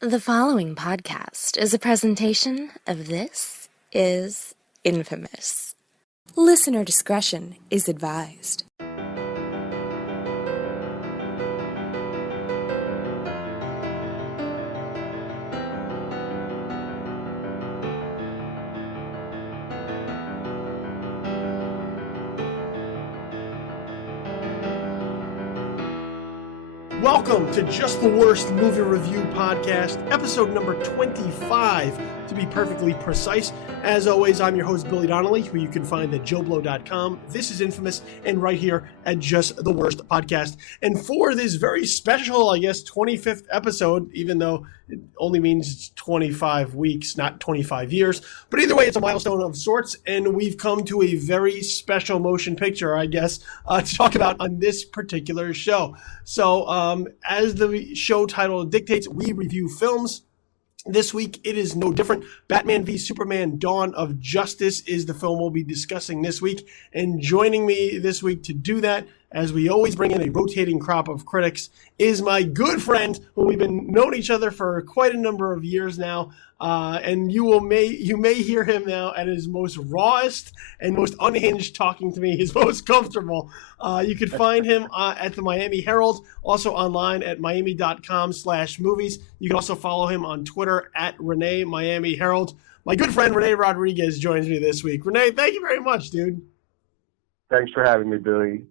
The following podcast is a presentation of This Is Infamous. Listener discretion is advised. Welcome to Just the Worst Movie Review Podcast, episode number 25, to be perfectly precise. As always, I'm your host, Billy Donnelly, who you can find at JoeBlow.com. This is Infamous, and right here at Just the Worst Podcast. And for this very special, 25th episode, even though it only means it's 25 weeks, not 25 years. But either way, it's a milestone of sorts, and we've come to a very special motion picture, to talk about on this particular show. So, as the show title dictates, we review films. This week, it is no different. Batman v Superman: Dawn of Justice is the film we'll be discussing this week. And joining me this week to do that, as we always bring in a rotating crop of critics, is my good friend, who we've been known each other for quite a number of years now. And you may hear him now at his most rawest and most unhinged talking to me, his most comfortable. You can find him at the Miami Herald, also online at miami.com/movies. You can also follow him on Twitter at Rene Miami Herald. My good friend Rene Rodriguez joins me this week. Rene, thank you very much, dude. Thanks for having me, Billy.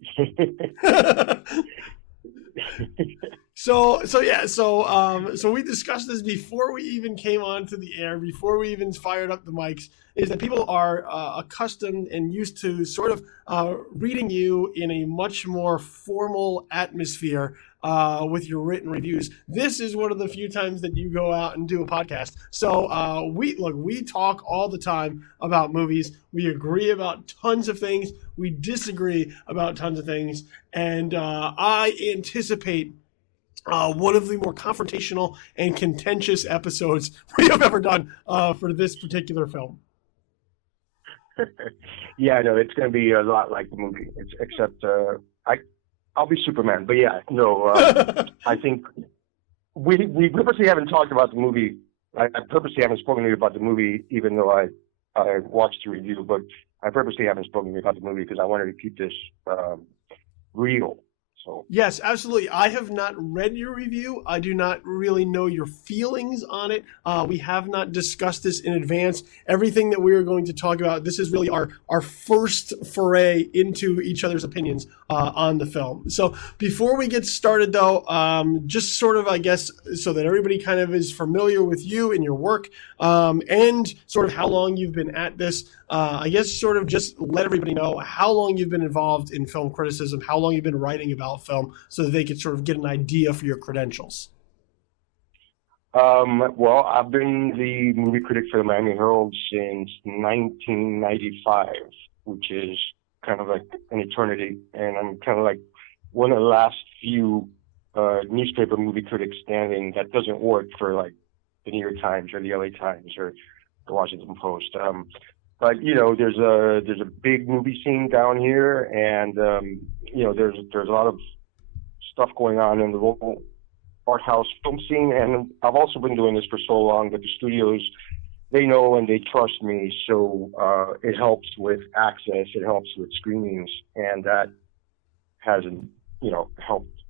So we discussed this before we even came onto the air, before we even fired up the mics, is that people are accustomed and used to sort of reading you in a much more formal atmosphere with your written reviews. This is one of the few times that you go out and do a podcast. So we talk all the time about movies. We agree about tons of things. We disagree about tons of things. And I anticipate one of the more confrontational and contentious episodes we have ever done for this particular film. Yeah, no, it's going to be a lot like the movie, except I'll be Superman. But yeah, no, I think we purposely haven't talked about the movie. I purposely haven't spoken to you about the movie, even though I watched the review, but I purposely haven't spoken to you about the movie because I wanted to keep this real. So. Yes, absolutely. I have not read your review. I do not really know your feelings on it. We have not discussed this in advance. Everything that we are going to talk about, this is really our first foray into each other's opinions on the film. So before we get started, though, just sort of, so that everybody kind of is familiar with you and your work, and sort of how long you've been at this, sort of just let everybody know how long you've been involved in film criticism, how long you've been writing about film, so that they could sort of get an idea for your credentials. Well, I've been the movie critic for the Miami Herald since 1995, which is kind of like an eternity. And I'm kind of like one of the last few newspaper movie critics standing that doesn't work for like the New York Times or the LA Times or the Washington Post. But there's a big movie scene down here, and there's a lot of stuff going on in the local art house film scene. And I've also been doing this for so long that the studios, they know and they trust me, so it helps with access, it helps with screenings, and that hasn't helped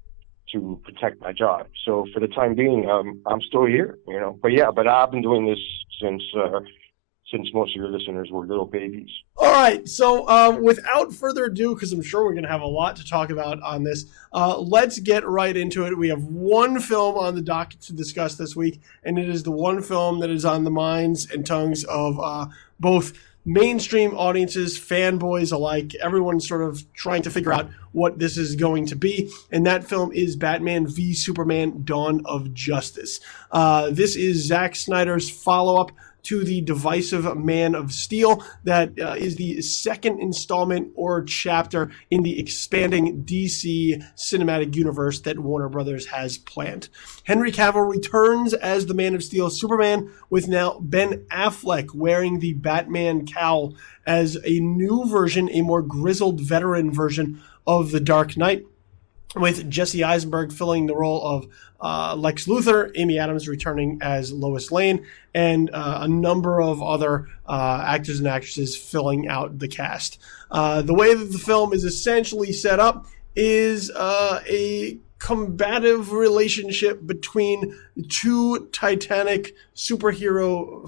to protect my job. So for the time being, I'm still here, But I've been doing this since most of your listeners were little babies. All right, so without further ado, because I'm sure we're going to have a lot to talk about on this, let's get right into it. We have one film on the docket to discuss this week, and it is the one film that is on the minds and tongues of both mainstream audiences, fanboys alike, everyone sort of trying to figure out what this is going to be, and that film is Batman v Superman: Dawn of Justice. This is Zack Snyder's follow-up to the divisive Man of Steel. That is the second installment or chapter in the expanding DC cinematic universe that Warner Brothers has planned. Henry Cavill returns as the Man of Steel Superman, with now Ben Affleck wearing the Batman cowl as a new version, a more grizzled veteran version of the Dark Knight, with Jesse Eisenberg filling the role Lex Luthor, Amy Adams returning as Lois Lane, and a number of other actors and actresses filling out the cast. The way that the film is essentially set up is a combative relationship between two titanic superhero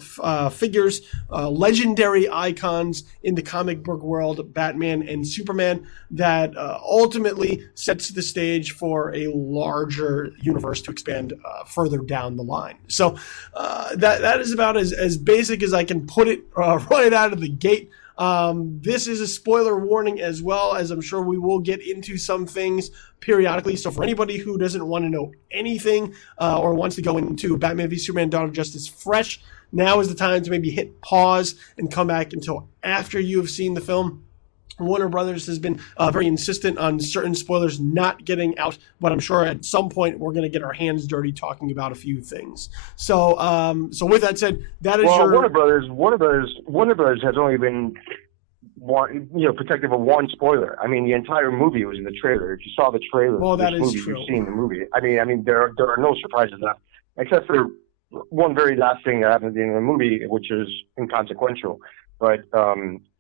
figures, legendary icons in the comic book world, Batman and Superman, that ultimately sets the stage for a larger universe to expand further down the line. So that is about as basic as I can put it right out of the gate. This is a spoiler warning, as well as I'm sure we will get into some things periodically. So for anybody who doesn't want to know anything or wants to go into Batman v Superman Dawn of Justice fresh, now is the time to maybe hit pause and come back until after you have seen the film. Warner Brothers has been very insistent on certain spoilers not getting out, but I'm sure at some point we're going to get our hands dirty talking about a few things. So, with that said, that is Warner Brothers has only been protective of one spoiler. I mean, the entire movie was in the trailer. If you saw the trailer, that is movie, true. You've seen the movie. I mean, there are no surprises left, except for one very last thing that happens in the movie, which is inconsequential. But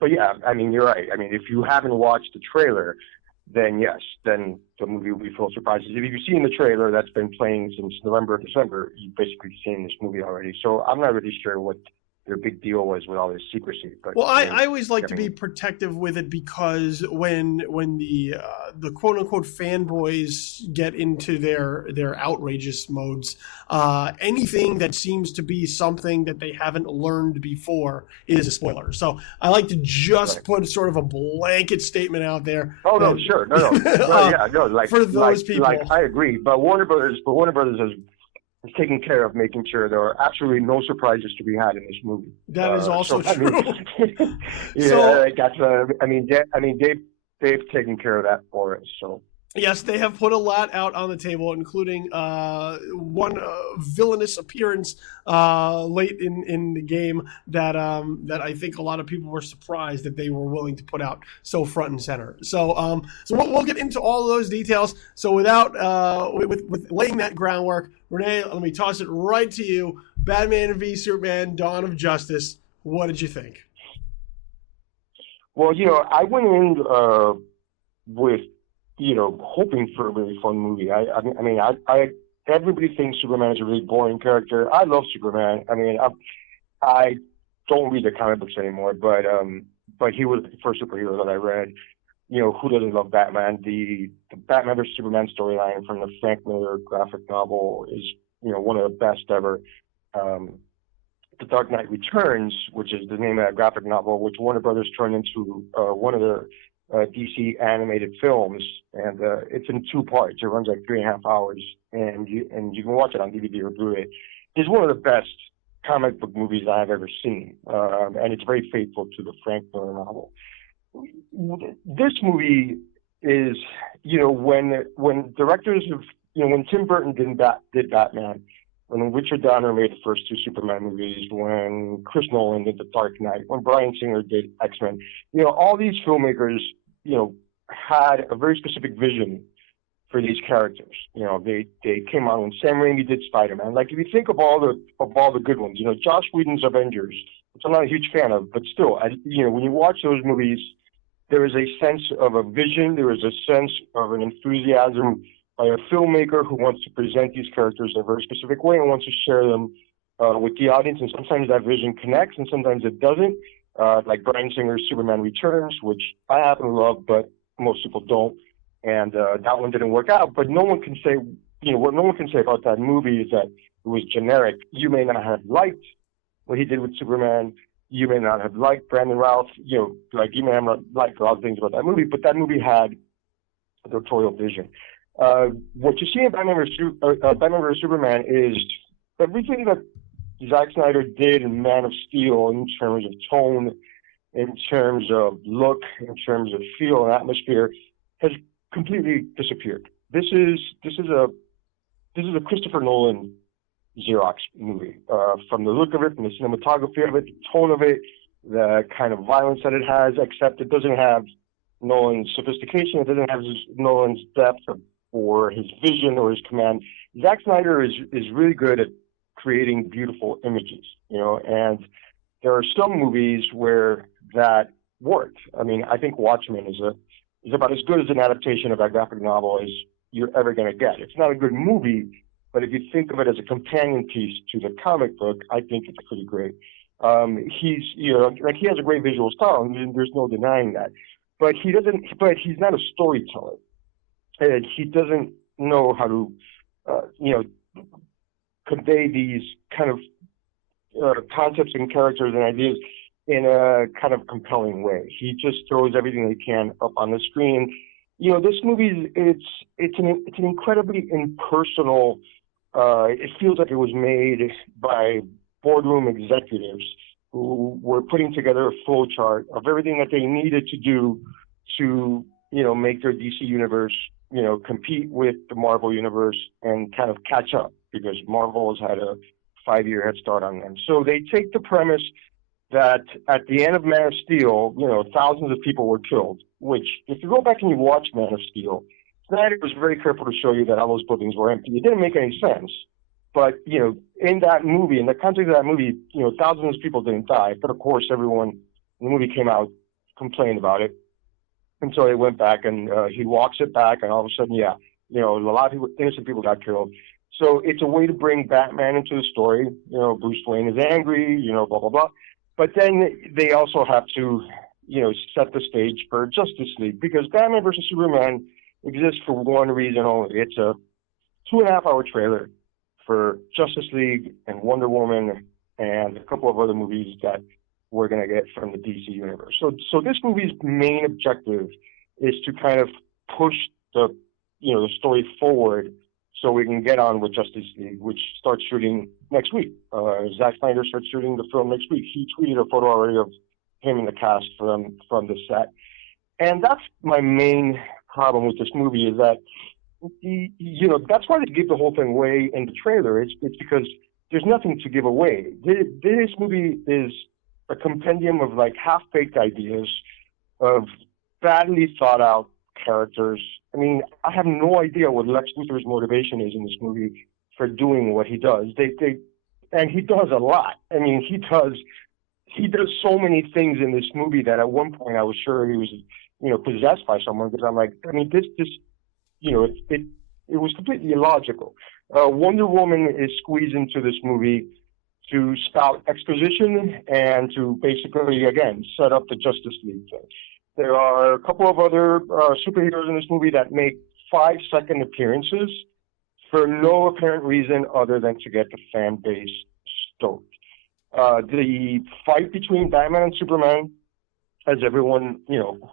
yeah, I mean, you're right. I mean, if you haven't watched the trailer, then yes, then the movie will be full of surprises. If you've seen the trailer that's been playing since November, December, you've basically seen this movie already. So I'm not really sure what their big deal was with all this secrecy. But I always like to be protective with it, because when the quote unquote fanboys get into their outrageous modes, anything that seems to be something that they haven't learned before is a spoiler. So I like to just put sort of a blanket statement out there. Oh no, sure, no, for those people, I agree. But Warner Brothers has taking care of making sure there are absolutely no surprises to be had in this movie. That is also true. They've taken care of that for us. So yes, they have put a lot out on the table, including one villainous appearance late in the game that I think a lot of people were surprised that they were willing to put out so front and center. So we'll get into all of those details. So without with laying that groundwork, Rene, let me toss it right to you. Batman v Superman: Dawn of Justice. What did you think? Well, I went in with hoping for a really fun movie. Everybody thinks Superman is a really boring character. I love Superman. I mean, I don't read the comic books anymore, but he was the first superhero that I read. Who doesn't love Batman? The Batman vs Superman storyline from the Frank Miller graphic novel is, one of the best ever. The Dark Knight Returns, which is the name of that graphic novel, which Warner Brothers turned into one of their DC animated films, and it's in 2 parts. It runs like 3.5 hours, and you can watch it on DVD or Blu-ray. It's one of the best comic book movies I've ever seen, and it's very faithful to the Frank Miller novel. This movie is, when directors of, when Tim Burton did Batman, when Richard Donner made the first 2 Superman movies, when Chris Nolan did The Dark Knight, when Bryan Singer did X-Men, all these filmmakers, had a very specific vision for these characters. They came on when Sam Raimi did Spider-Man. Like, if you think of all the good ones, Joss Whedon's Avengers, which I'm not a huge fan of, but still, when you watch those movies, there is a sense of a vision, there is a sense of an enthusiasm by a filmmaker who wants to present these characters in a very specific way and wants to share them with the audience. And sometimes that vision connects and sometimes it doesn't. Like Bryan Singer's Superman Returns, which I happen to love, but most people don't. And that one didn't work out. But no one can say, what no one can say about that movie is that it was generic. You may not have liked what he did with Superman. You may not have liked Brandon Routh. You may not like a lot of things about that movie, but that movie had a directorial vision. What you see in Batman vs Superman is everything that Zack Snyder did in Man of Steel in terms of tone, in terms of look, in terms of feel and atmosphere has completely disappeared. This is a Christopher Nolan Xerox movie. From the look of it, from the cinematography of it, the tone of it, the kind of violence that it has, except it doesn't have Nolan's sophistication. It doesn't have Nolan's depth of or his vision or his command. Zack Snyder is really good at creating beautiful images, and there are some movies where that worked. I mean, I think Watchmen is about as good as an adaptation of that graphic novel as you're ever going to get. It's not a good movie, but if you think of it as a companion piece to the comic book, I think it's pretty great. He's, he has a great visual style, and there's no denying that. But he's not a storyteller. And he doesn't know how to, convey these kind of concepts and characters and ideas in a kind of compelling way. He just throws everything he can up on the screen. This movie, it's an incredibly impersonal. It feels like it was made by boardroom executives who were putting together a flow chart of everything that they needed to do to, make their DC universe, compete with the Marvel universe and kind of catch up, because Marvel has had a 5-year head start on them. So they take the premise that at the end of Man of Steel, thousands of people were killed, which if you go back and you watch Man of Steel, Snyder was very careful to show you that all those buildings were empty. It didn't make any sense. But, in that movie, in the context of that movie, thousands of people didn't die. But, of course, everyone, when the movie came out, complained about it. And so they went back, and he walks it back, and all of a sudden, a lot of people, innocent people got killed. So it's a way to bring Batman into the story. Bruce Wayne is angry, blah, blah, blah. But then they also have to, set the stage for Justice League, because Batman versus Superman exists for one reason only. It's a 2.5-hour trailer for Justice League and Wonder Woman and a couple of other movies that we're going to get from the DC universe. So this movie's main objective is to kind of push the story forward so we can get on with Justice League, which starts shooting next week. Zack Snyder starts shooting the film next week. He tweeted a photo already of him in the cast from the set. And that's my main problem with this movie, is that that's why they give the whole thing away in the trailer. It's because there's nothing to give away. This movie is a compendium of like half-baked ideas, of badly thought out characters. I mean, I have no idea what Lex Luthor's motivation is in this movie for doing what he does. And he does a lot. I mean, he does so many things in this movie that at one point I was sure he was, possessed by someone, because I'm like, I mean, this it was completely illogical. Wonder Woman is squeezed into this movie to spout exposition and to basically, again, set up the Justice League thing. There are a couple of other superheroes in this movie that make 5-second appearances for no apparent reason other than to get the fan base stoked. The fight between Batman and Superman, as everyone,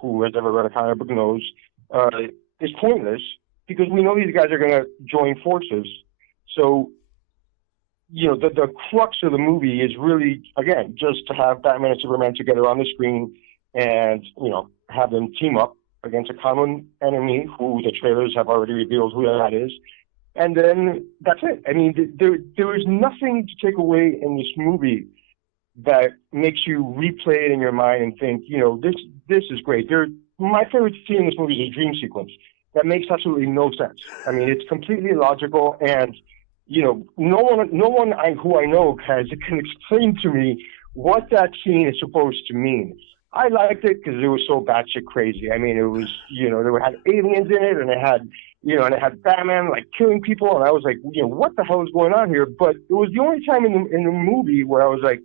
who has ever read a comic book knows, is pointless, because we know these guys are going to join forces. So, the crux of the movie is really, again, just to have Batman and Superman together on the screen and, have them team up against a common enemy who the trailers have already revealed who that is. And then that's it. I mean, there is nothing to take away in this movie that makes you replay it in your mind and think, this is great. My favorite scene in this movie is a dream sequence that makes absolutely no sense. I mean, it's completely illogical, and no one who I know can explain to me what that scene is supposed to mean. I liked it because it was so batshit crazy. I mean, it was, there had aliens in it, and it had Batman like killing people, and I was like, what the hell is going on here? But it was the only time in the movie where I was like,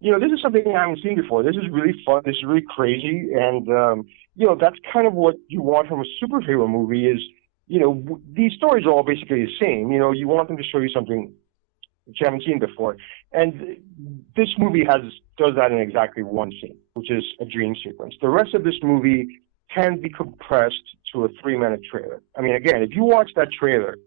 this is something I haven't seen before. This is really fun. This is really crazy, and that's kind of what you want from a superhero movie. Is these stories are all basically the same. You want them to show you something that you haven't seen before. And this movie does that in exactly one scene, which is a dream sequence. The rest of this movie can be compressed to a 3-minute trailer. I mean, again, if you watch that trailer,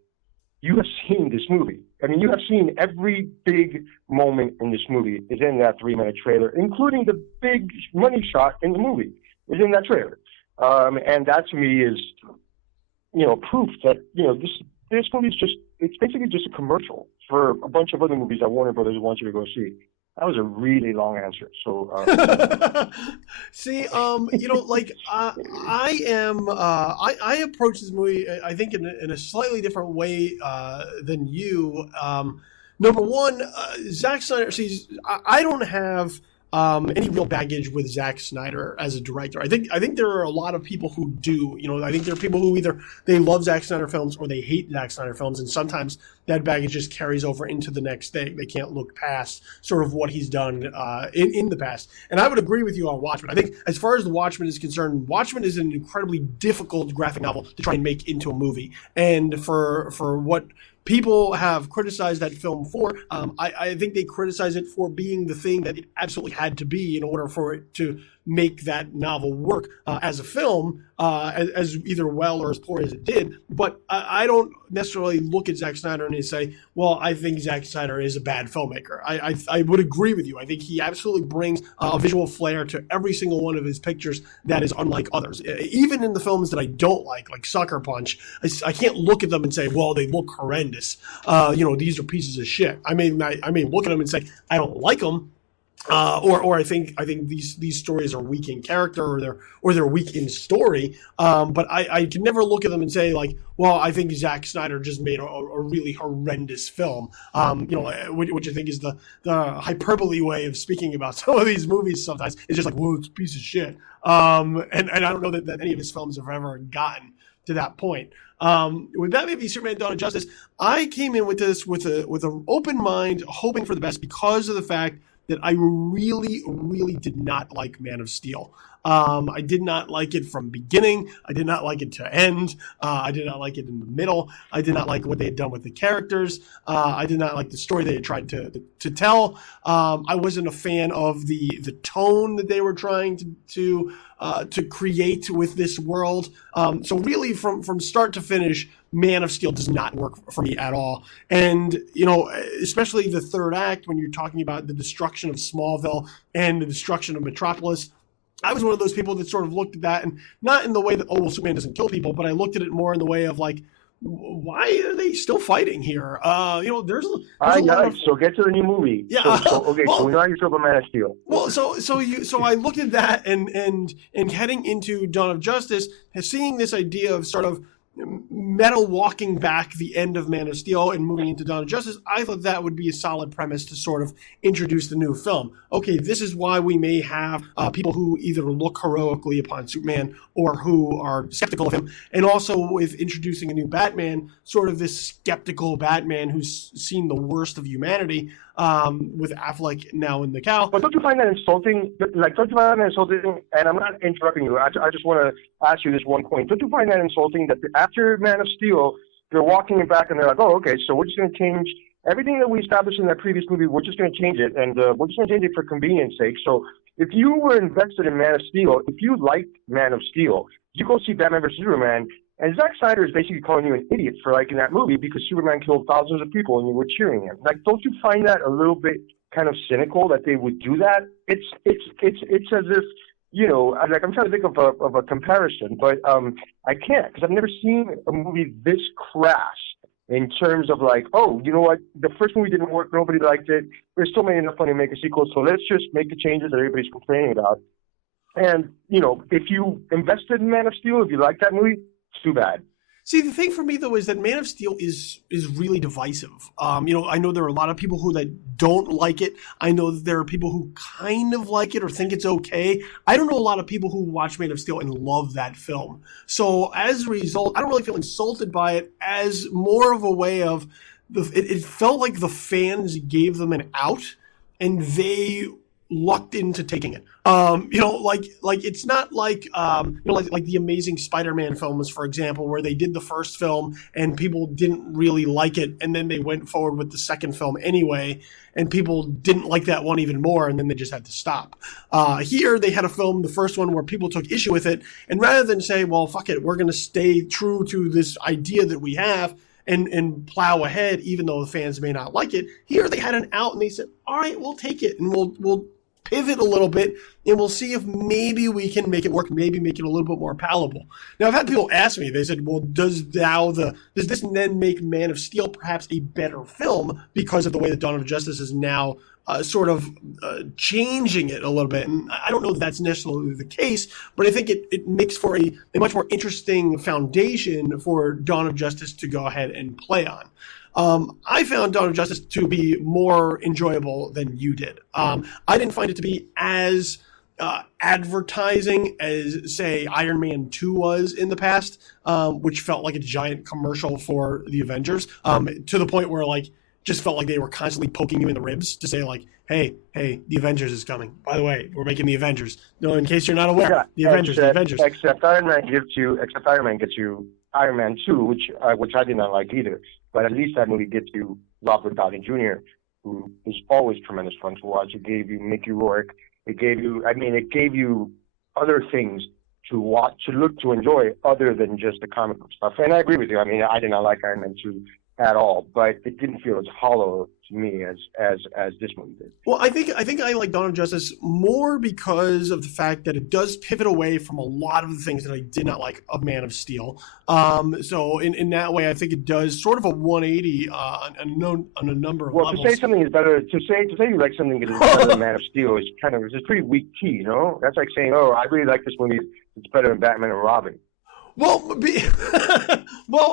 you have seen this movie. I mean, you have seen every big moment in this movie is in that 3-minute trailer, including the big money shot in the movie is in that trailer. And that to me is, proof that, this movie is it's basically just a commercial for a bunch of other movies that Warner Brothers wants you to go see. That was a really long answer. So, see, like I approach this movie, I think, in a slightly different way than you. Number one, Zack Snyder. See, I don't have any real baggage with Zack Snyder as a director. I think there are a lot of people who do. I think there are people who either they love Zack Snyder films or they hate Zack Snyder films, and sometimes that baggage just carries over into the next thing. They can't look past sort of what he's done in the past. And I would agree with you on Watchmen. I think as far as The Watchmen is concerned, Watchmen is an incredibly difficult graphic novel to try and make into a movie. And for what people have criticized that film for, I think they criticize it for being the thing that it absolutely had to be in order for it to make that novel work as a film, as either well or as poor as it did. But I don't necessarily look at Zack Snyder and say, well, I think Zack Snyder is a bad filmmaker. I would agree with you. I think he absolutely brings a visual flair to every single one of his pictures that is unlike others. Even in the films that I don't like Sucker Punch, I can't look at them and say, well, they look horrendous. These are pieces of shit. I may look at them and say, I don't like them. Or I think these stories are weak in character or they're weak in story. But I can never look at them and say like, well, I think Zack Snyder just made a really horrendous film. Which I think is the hyperbole way of speaking about some of these movies. Sometimes it's just like, well, it's a piece of shit. And I don't know that any of his films have ever gotten to that point. With Batman v Superman: Dawn of Justice, I came in with this with an open mind, hoping for the best because of the fact that I really, really did not like Man of Steel. I did not like it from beginning. I did not like it to end. I did not like it in the middle. I did not like what they had done with the characters. I did not like the story they had tried to tell. I wasn't a fan of the tone that they were trying to create with this world. So really, from start to finish, Man of Steel does not work for me at all. And, especially the third act, when you're talking about the destruction of Smallville and the destruction of Metropolis, I was one of those people that sort of looked at that, and not in the way that, oh, well, Superman doesn't kill people, but I looked at it more in the way of like, why are they still fighting here? There's a lot of... So get to the new movie. Yeah. So we know you're talking about Man of Steel. Well, so I looked at that and heading into Dawn of Justice, seeing this idea of sort of metal walking back the end of Man of Steel and moving into Dawn of Justice, I thought that would be a solid premise to sort of introduce the new film. Okay, this is why we may have people who either look heroically upon Superman or who are skeptical of him, and also with introducing a new Batman, sort of this skeptical Batman who's seen the worst of humanity, with Affleck now in the cowl. But don't you find that insulting? Like, don't you find that insulting? And I'm not interrupting you. I just want to ask you this one point. Don't you find that insulting that after Man of Steel, they're walking it back and they're like, oh, okay, so we're just going to change everything that we established in that previous movie. We're just going to change it, and we're just going to change it for convenience sake. So if you were invested in Man of Steel, if you liked Man of Steel, you go see Batman vs. Superman, and Zack Snyder is basically calling you an idiot for liking that movie because Superman killed thousands of people and you were cheering him. Like, don't you find that a little bit kind of cynical that they would do that? It's as if, like, I'm trying to think of a comparison, but I can't, because I've never seen a movie this crass in terms of like, oh, you know what, the first movie didn't work, nobody liked it, we're still making enough money to make a sequel, so let's just make the changes that everybody's complaining about. And, if you invested in Man of Steel, if you like that movie, it's too bad. See, the thing for me, though, is that Man of Steel is really divisive. I know there are a lot of people that don't like it. I know that there are people who kind of like it or think it's okay. I don't know a lot of people who watch Man of Steel and love that film. So as a result, I don't really feel insulted by it as more of a way of, it felt like the fans gave them an out and they lucked into taking it. Like it's not like like the Amazing Spider-Man films, for example, where they did the first film and people didn't really like it, and then they went forward with the second film anyway, and people didn't like that one even more, and then they just had to stop. Here they had a film, the first one, where people took issue with it, and rather than say, well, fuck it, we're going to stay true to this idea that we have, and plow ahead, even though the fans may not like it. Here they had an out, and they said, all right, we'll take it, and we'll pivot a little bit, and we'll see if maybe we can make it work, maybe make it a little bit more palatable. Now, I've had people ask me, they said, well, does this then make Man of Steel perhaps a better film because of the way that Dawn of Justice is now sort of changing it a little bit. And I don't know if that's necessarily the case, but I think it makes for a much more interesting foundation for Dawn of Justice to go ahead and play on. I found Dawn of Justice to be more enjoyable than you did. I didn't find it to be as advertising as, say, Iron Man 2 was in the past, which felt like a giant commercial for the Avengers, to the point where, like, just felt like they were constantly poking you in the ribs to say, like, hey, the Avengers is coming. By the way, we're making the Avengers. No, in case you're not aware, the Avengers. Except Iron Man gets you Iron Man 2, which I did not like either. But at least that movie gets you Robert Downey Jr., who is always tremendous fun to watch. It gave you Mickey Rourke. It gave you other things to watch, to look, to enjoy, other than just the comic book stuff. And I agree with you. I mean, I did not like Iron Man 2 at all, but it didn't feel as hollow to me as this movie did. Well, I think I like Dawn of Justice more because of the fact that it does pivot away from a lot of the things that I did not like of Man of Steel. So in that way, I think it does sort of a 180 on a number of levels. Well, to say something is better, to say you like something that is better than Man of Steel is it's pretty weak tea, you know? That's like saying, oh, I really like this movie, it's better than Batman and Robin. Well,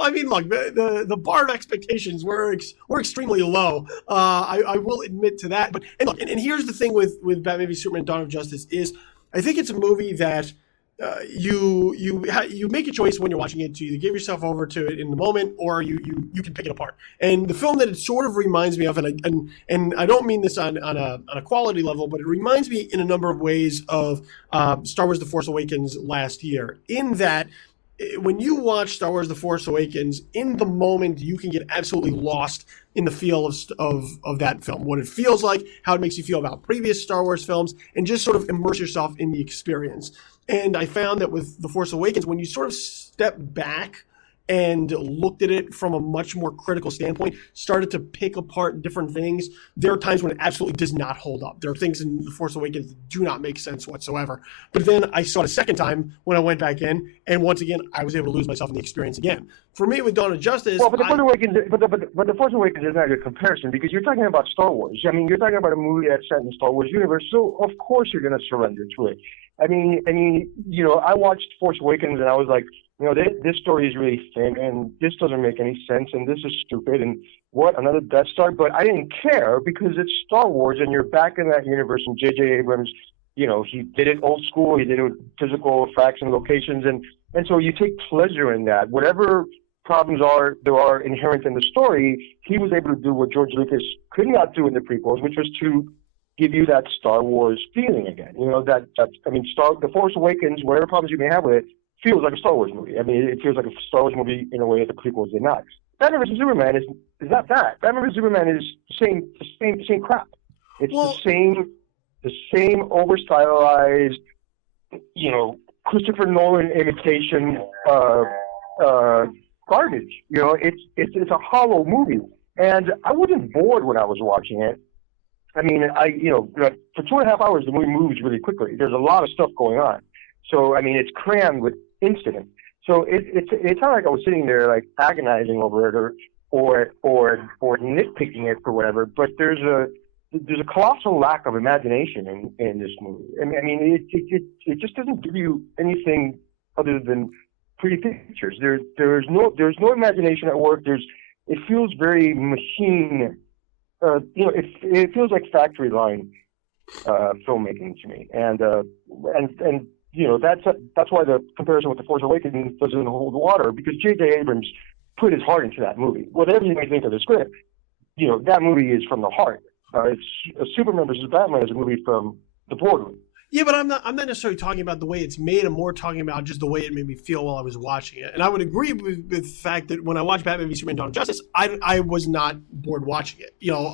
I mean, look, the bar of expectations were extremely low. I will admit to that. But and here's the thing with Batman v Superman: Dawn of Justice is, I think it's a movie that you make a choice when you're watching it to either give yourself over to it in the moment, or you can pick it apart. And the film that it sort of reminds me of, and I don't mean this on a quality level, but it reminds me in a number of ways of Star Wars: The Force Awakens last year, in that when you watch Star Wars: The Force Awakens, in the moment, you can get absolutely lost in the feel of that film, what it feels like, how it makes you feel about previous Star Wars films, and just sort of immerse yourself in the experience. And I found that with The Force Awakens, when you sort of step back and looked at it from a much more critical standpoint, started to pick apart different things, there are times when it absolutely does not hold up. There are things in The Force Awakens that do not make sense whatsoever. But then I saw it a second time when I went back in, and once again, I was able to lose myself in the experience again. For me, with Dawn of Justice... Well, but The Force Awakens is not a good comparison, because you're talking about Star Wars. I mean, you're talking about a movie that's set in the Star Wars universe, so of course you're going to surrender to it. I mean, you know, I watched Force Awakens, and I was like, you know, this story is really thin, and this doesn't make any sense, and this is stupid, and what, another Death Star? But I didn't care, because it's Star Wars, and you're back in that universe, and J.J. Abrams, you know, he did it old school, he did it with physical effects and locations, and so you take pleasure in that. Whatever problems there are inherent in the story, he was able to do what George Lucas could not do in the prequels, which was to give you that Star Wars feeling again. You know, The Force Awakens, whatever problems you may have with it, feels like a Star Wars movie. I mean, it feels like a Star Wars movie in a way that the prequels did not. Batman vs Superman is not that. Batman vs Superman is the same crap. It's the same over stylized, you know, Christopher Nolan imitation garbage. You know, it's a hollow movie, and I wasn't bored when I was watching it. I mean, for 2.5 hours the movie moves really quickly. There's a lot of stuff going on. So, I mean, it's crammed with incident. So it's not like I was sitting there like agonizing over it or nitpicking it for whatever. But there's a colossal lack of imagination in this movie. I mean, it just doesn't give you anything other than pretty pictures. There's no imagination at work. It feels very machine. You know, it feels like factory line filmmaking to me, and you know, that's why the comparison with The Force Awakens doesn't hold water, because J.J. Abrams put his heart into that movie. Whatever you may think of the script, you know, that movie is from the heart. It's Superman vs. Batman is a movie from the boardroom. Yeah, but I'm not necessarily talking about the way it's made. I'm more talking about just the way it made me feel while I was watching it. And I would agree with the fact that when I watched Batman v Superman: Dawn of Justice, I was not bored watching it. You know,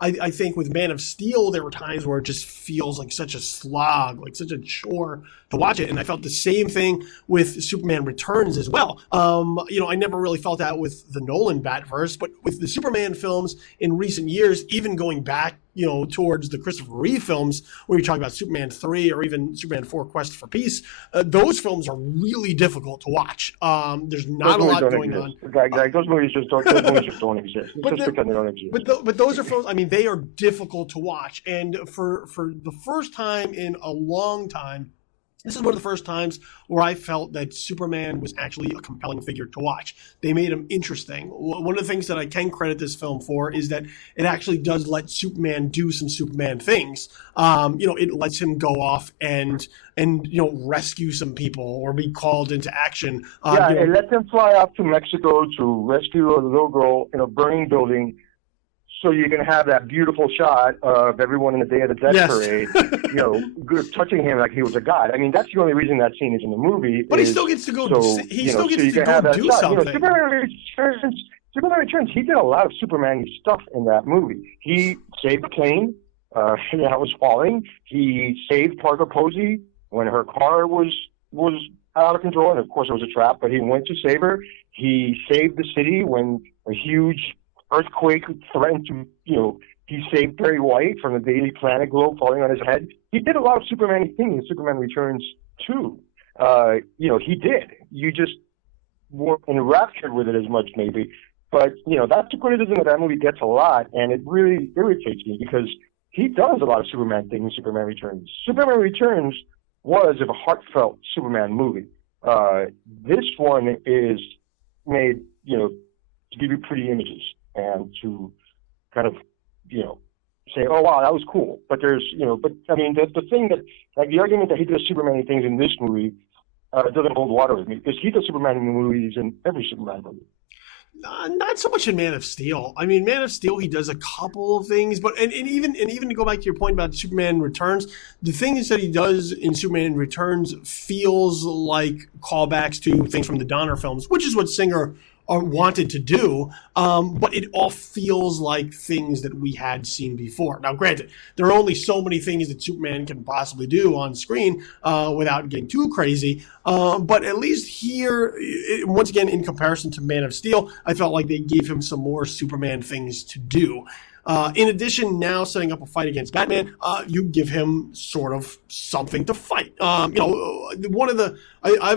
I think with Man of Steel, there were times where it just feels like such a slog, like such a chore to watch it. And I felt the same thing with Superman Returns as well. I never really felt that with the Nolan Batverse, but with the Superman films in recent years, even going back, towards the Christopher Reeve films, where you're talking about Superman 3 or even Superman 4 Quest for Peace, those films are really difficult to watch. There's not a lot going on. Those movies just don't exist. But those are films, they are difficult to watch. And for the first time in a long time, this is one of the first times where I felt that Superman was actually a compelling figure to watch. They made him interesting. One of the things that I can credit this film for is that it actually does let Superman do some Superman things. It lets him go off and rescue some people or be called into action. It lets him fly out to Mexico to rescue a little girl in a burning building. So you can have that beautiful shot of everyone in the Day of the Dead parade, touching him like he was a god. That's the only reason that scene is in the movie. But he still gets to go. He still gets to go do something. Superman Returns. He did a lot of Superman stuff in that movie. He saved the plane that was falling. He saved Parker Posey when her car was out of control, and of course it was a trap. But he went to save her. He saved the city when a huge earthquake threatened to, he saved Perry White from the Daily Planet globe falling on his head. He did a lot of Superman things in Superman Returns too. He did. You just weren't enraptured with it as much maybe. But, that's the criticism that movie gets a lot, and it really irritates me because he does a lot of Superman things in Superman Returns. Superman Returns was a heartfelt Superman movie. This one is made, to give you pretty images and to kind of, say, oh, wow, that was cool. But there's, the thing that, the argument that he does Superman things in this movie doesn't hold water with me, because he does Superman movies in every Superman movie. Not so much in Man of Steel. Man of Steel, he does a couple of things, but and even to go back to your point about Superman Returns, the things that he does in Superman Returns feels like callbacks to things from the Donner films, which is what Singer wanted to do, but it all feels like things that we had seen before. Now, granted, there are only so many things that Superman can possibly do on screen without getting too crazy, but at least here, once again, in comparison to Man of Steel, I felt like they gave him some more Superman things to do. In addition, now setting up a fight against Batman, you give him sort of something to fight. I've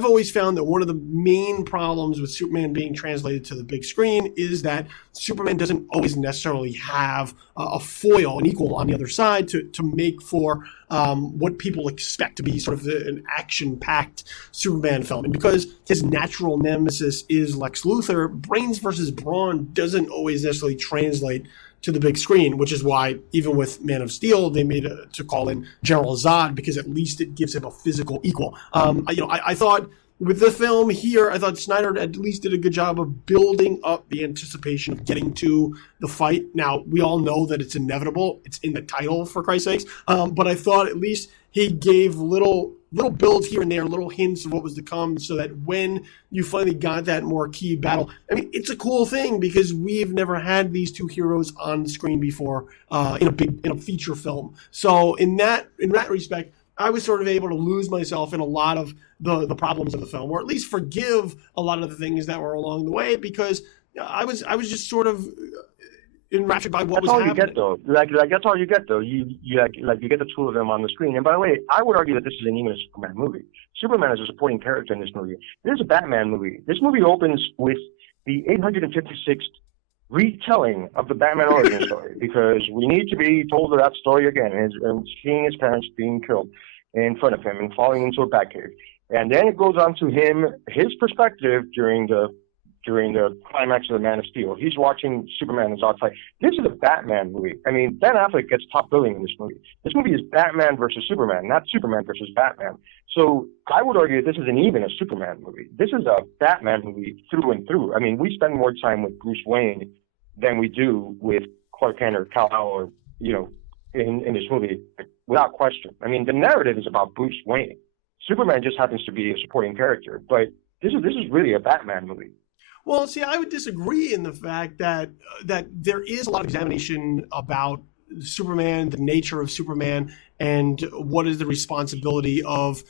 always found that one of the main problems with Superman being translated to the big screen is that Superman doesn't always necessarily have a foil, an equal on the other side to make for what people expect to be sort of an action-packed Superman film. And because his natural nemesis is Lex Luthor, brains versus brawn doesn't always necessarily translate to the big screen, which is why even with Man of Steel, they made to call in General Zod, because at least it gives him a physical equal. I thought with the film here, I thought Snyder at least did a good job of building up the anticipation of getting to the fight. Now, we all know that it's inevitable. It's in the title, for Christ's sakes. But I thought at least he gave little builds here and there, little hints of what was to come, so that when you finally got that more key battle, it's a cool thing because we've never had these two heroes on the screen before in a feature film. So in that respect, I was sort of able to lose myself in a lot of the problems of the film, or at least forgive a lot of the things that were along the way, because I was just sort of enraptured by what was happening. That's all you get, though. That's all you get, though. You get the two of them on the screen. And by the way, I would argue that this isn't even a Superman movie. Superman is a supporting character in this movie. This is a Batman movie. This movie opens with the 856th retelling of the Batman origin story, because we need to be told that story again, and seeing his parents being killed in front of him and falling into a Batcave. And then it goes on to his perspective during the climax of the Man of Steel. He's watching Superman as outside. This is a Batman movie. Ben Affleck gets top billing in this movie. This movie is Batman versus Superman, not Superman versus Batman. So I would argue that this isn't even a Superman movie. This is a Batman movie through and through. We spend more time with Bruce Wayne than we do with Clark Kent or Kal-El, or, in this movie, without question. The narrative is about Bruce Wayne. Superman just happens to be a supporting character, but this is really a Batman movie. Well, see, I would disagree in the fact that there is a lot of examination about Superman, the nature of Superman, and what is the responsibility of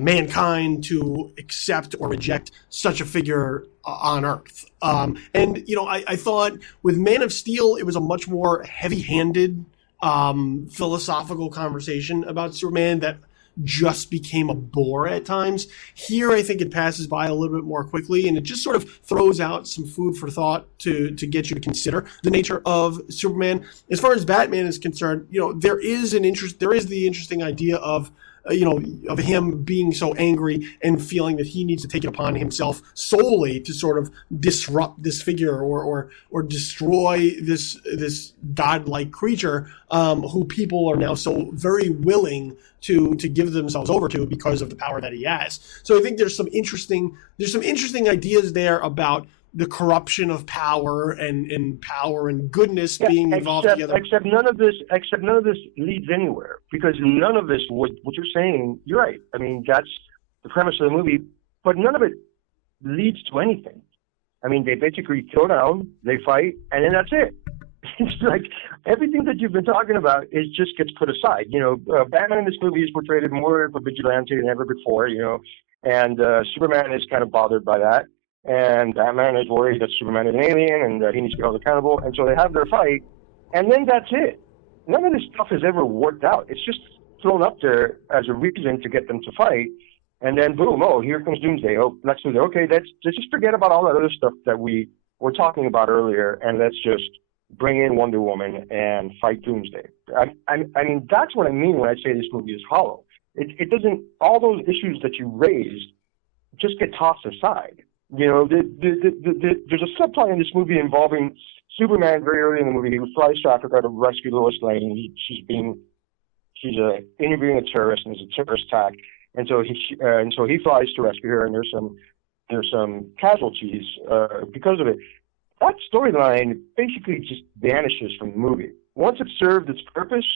mankind to accept or reject such a figure on Earth. And I thought with Man of Steel, it was a much more heavy-handed philosophical conversation about Superman that just became a bore at times. Here, I think it passes by a little bit more quickly, and it just sort of throws out some food for thought to get you to consider the nature of Superman. As far as Batman is concerned, there is the interesting idea of of him being so angry and feeling that he needs to take it upon himself solely to sort of disrupt this figure or destroy this godlike creature who people are now so very willing to give themselves over to because of the power that he has. So I think there's some interesting ideas there about the corruption of power and power and goodness being involved together. Except none of this leads anywhere, because none of this, what you're saying, you're right. I mean, that's the premise of the movie, but none of it leads to anything. I mean, they basically throw down, they fight, and then that's it. It's like everything that you've been talking about just gets put aside. Batman in this movie is portrayed as more of a vigilante than ever before, and Superman is kind of bothered by that. And Batman is worried that Superman is an alien and that he needs to be held accountable. And so they have their fight, and then that's it. None of this stuff has ever worked out. It's just thrown up there as a reason to get them to fight. And then, boom, here comes Doomsday. Oh, let's do that. Okay, let's just forget about all that other stuff that we were talking about earlier, and let's just bring in Wonder Woman and fight Doomsday. I mean, that's what I mean when I say this movie is hollow. It doesn't, all those issues that you raised just get tossed aside. There's a subplot in this movie involving Superman very early in the movie. He flies to Africa to rescue Lois Lane. She's interviewing a terrorist, and there's a terrorist attack, and so he flies to rescue her, and there's some casualties because of it. That storyline basically just vanishes from the movie. Once it's served its purpose,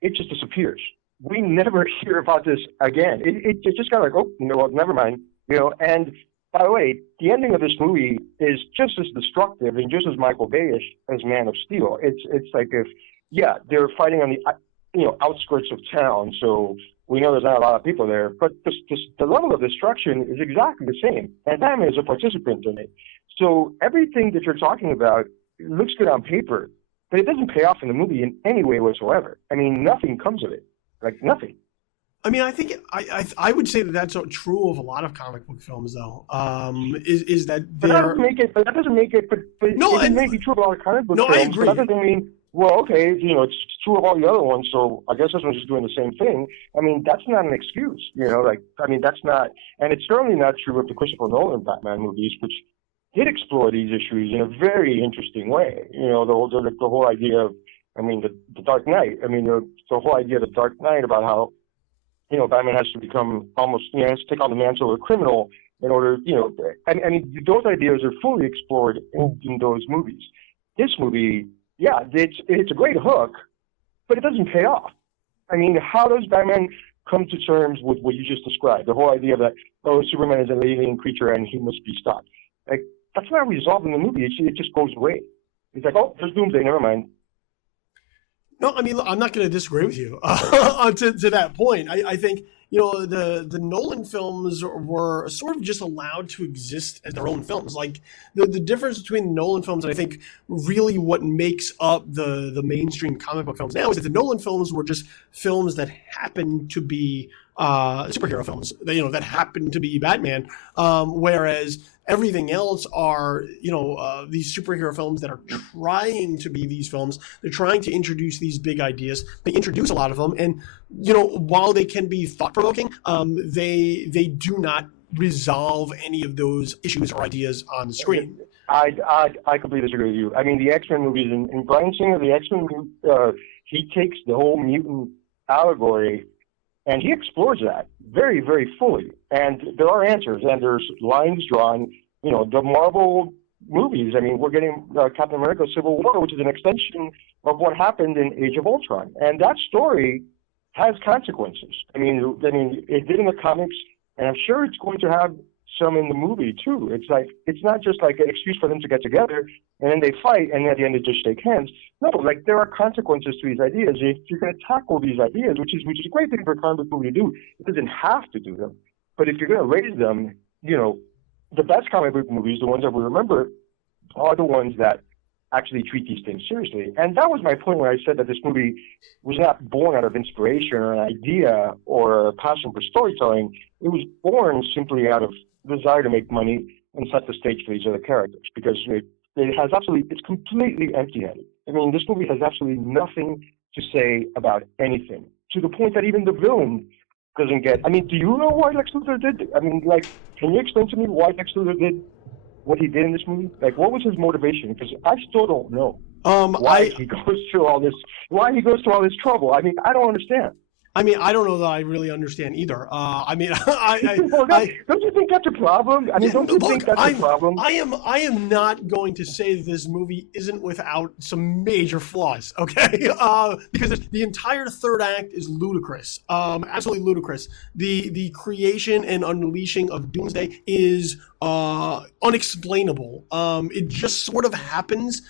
it just disappears. We never hear about this again. It's just kind of like, never mind. And by the way, the ending of this movie is just as destructive and just as Michael Bay-ish as Man of Steel. It's like they're fighting on the outskirts of town, so we know there's not a lot of people there, but the level of destruction is exactly the same, and Batman is a participant in it. So everything that you're talking about looks good on paper, but it doesn't pay off in the movie in any way whatsoever. I mean, nothing comes of it, like nothing. I mean, I think I would say that that's true of a lot of comic book films, though. Is that that doesn't make it? But no, it may be true of a lot of comic book films. No, I agree. That doesn't mean, well, okay, it's true of all the other ones, so I guess this one's just doing the same thing. I mean, that's not an excuse, that's not, and it's certainly not true of the Christopher Nolan Batman movies, which did explore these issues in a very interesting way. The whole idea of, the Dark Knight. The whole idea of the Dark Knight about how, Batman has to become almost, has to take on the mantle of a criminal in order, those ideas are fully explored in those movies. This movie, it's a great hook, but it doesn't pay off. I mean, how does Batman come to terms with what you just described? The whole idea that, Superman is an alien creature and he must be stopped. Like, that's not resolved in the movie. It just goes away. It's like, there's Doomsday, never mind. No, I mean, I'm not going to disagree with you to that point. I think, the Nolan films were sort of just allowed to exist as their own films. Like the difference between the Nolan films and I think really what makes up the mainstream comic book films now is that the Nolan films were just films that happened to be superhero films, that happened to be Batman, whereas everything else are, these superhero films that are trying to be these films. They're trying to introduce these big ideas. They introduce a lot of them, and while they can be thought-provoking, they do not resolve any of those issues or ideas on the screen. I completely disagree with you. I mean, the X-Men movies, in Bryan Singer, the X-Men, he takes the whole mutant allegory and he explores that very, very fully. And there are answers, and there's lines drawn. The Marvel movies, we're getting Captain America Civil War, which is an extension of what happened in Age of Ultron. And that story has consequences. It did in the comics, and I'm sure it's going to have some in the movie too. It's like, it's not just like an excuse for them to get together and then they fight and at the end they just shake hands. No, like there are consequences to these ideas. If you're going to tackle these ideas, which is a great thing for a comic book movie to do, it doesn't have to do them. But if you're going to raise them, you know, the best comic book movies, the ones that we remember, are the ones that actually treat these things seriously. And that was my point when I said that this movie was not born out of inspiration or an idea or a passion for storytelling. It was born simply out of desire to make money and set the stage for these other characters, because it has absolutely, it's completely empty-headed. I mean, this movie has absolutely nothing to say about anything, to the point that even the villain doesn't get. I mean, do you know why Lex Luthor did? I mean, like, can you explain to me why Lex Luthor did what he did in this movie? Like, what was his motivation? Because I still don't know why he goes through all this. Why he goes through all this trouble? I mean, I don't understand. I mean, I don't know that I really understand either. I mean, don't you think that's a problem? I mean, don't you think that's a problem? I am not going to say that this movie isn't without some major flaws, okay? Because the entire third act is ludicrous, absolutely ludicrous. The creation and unleashing of Doomsday is unexplainable. It just sort of happens.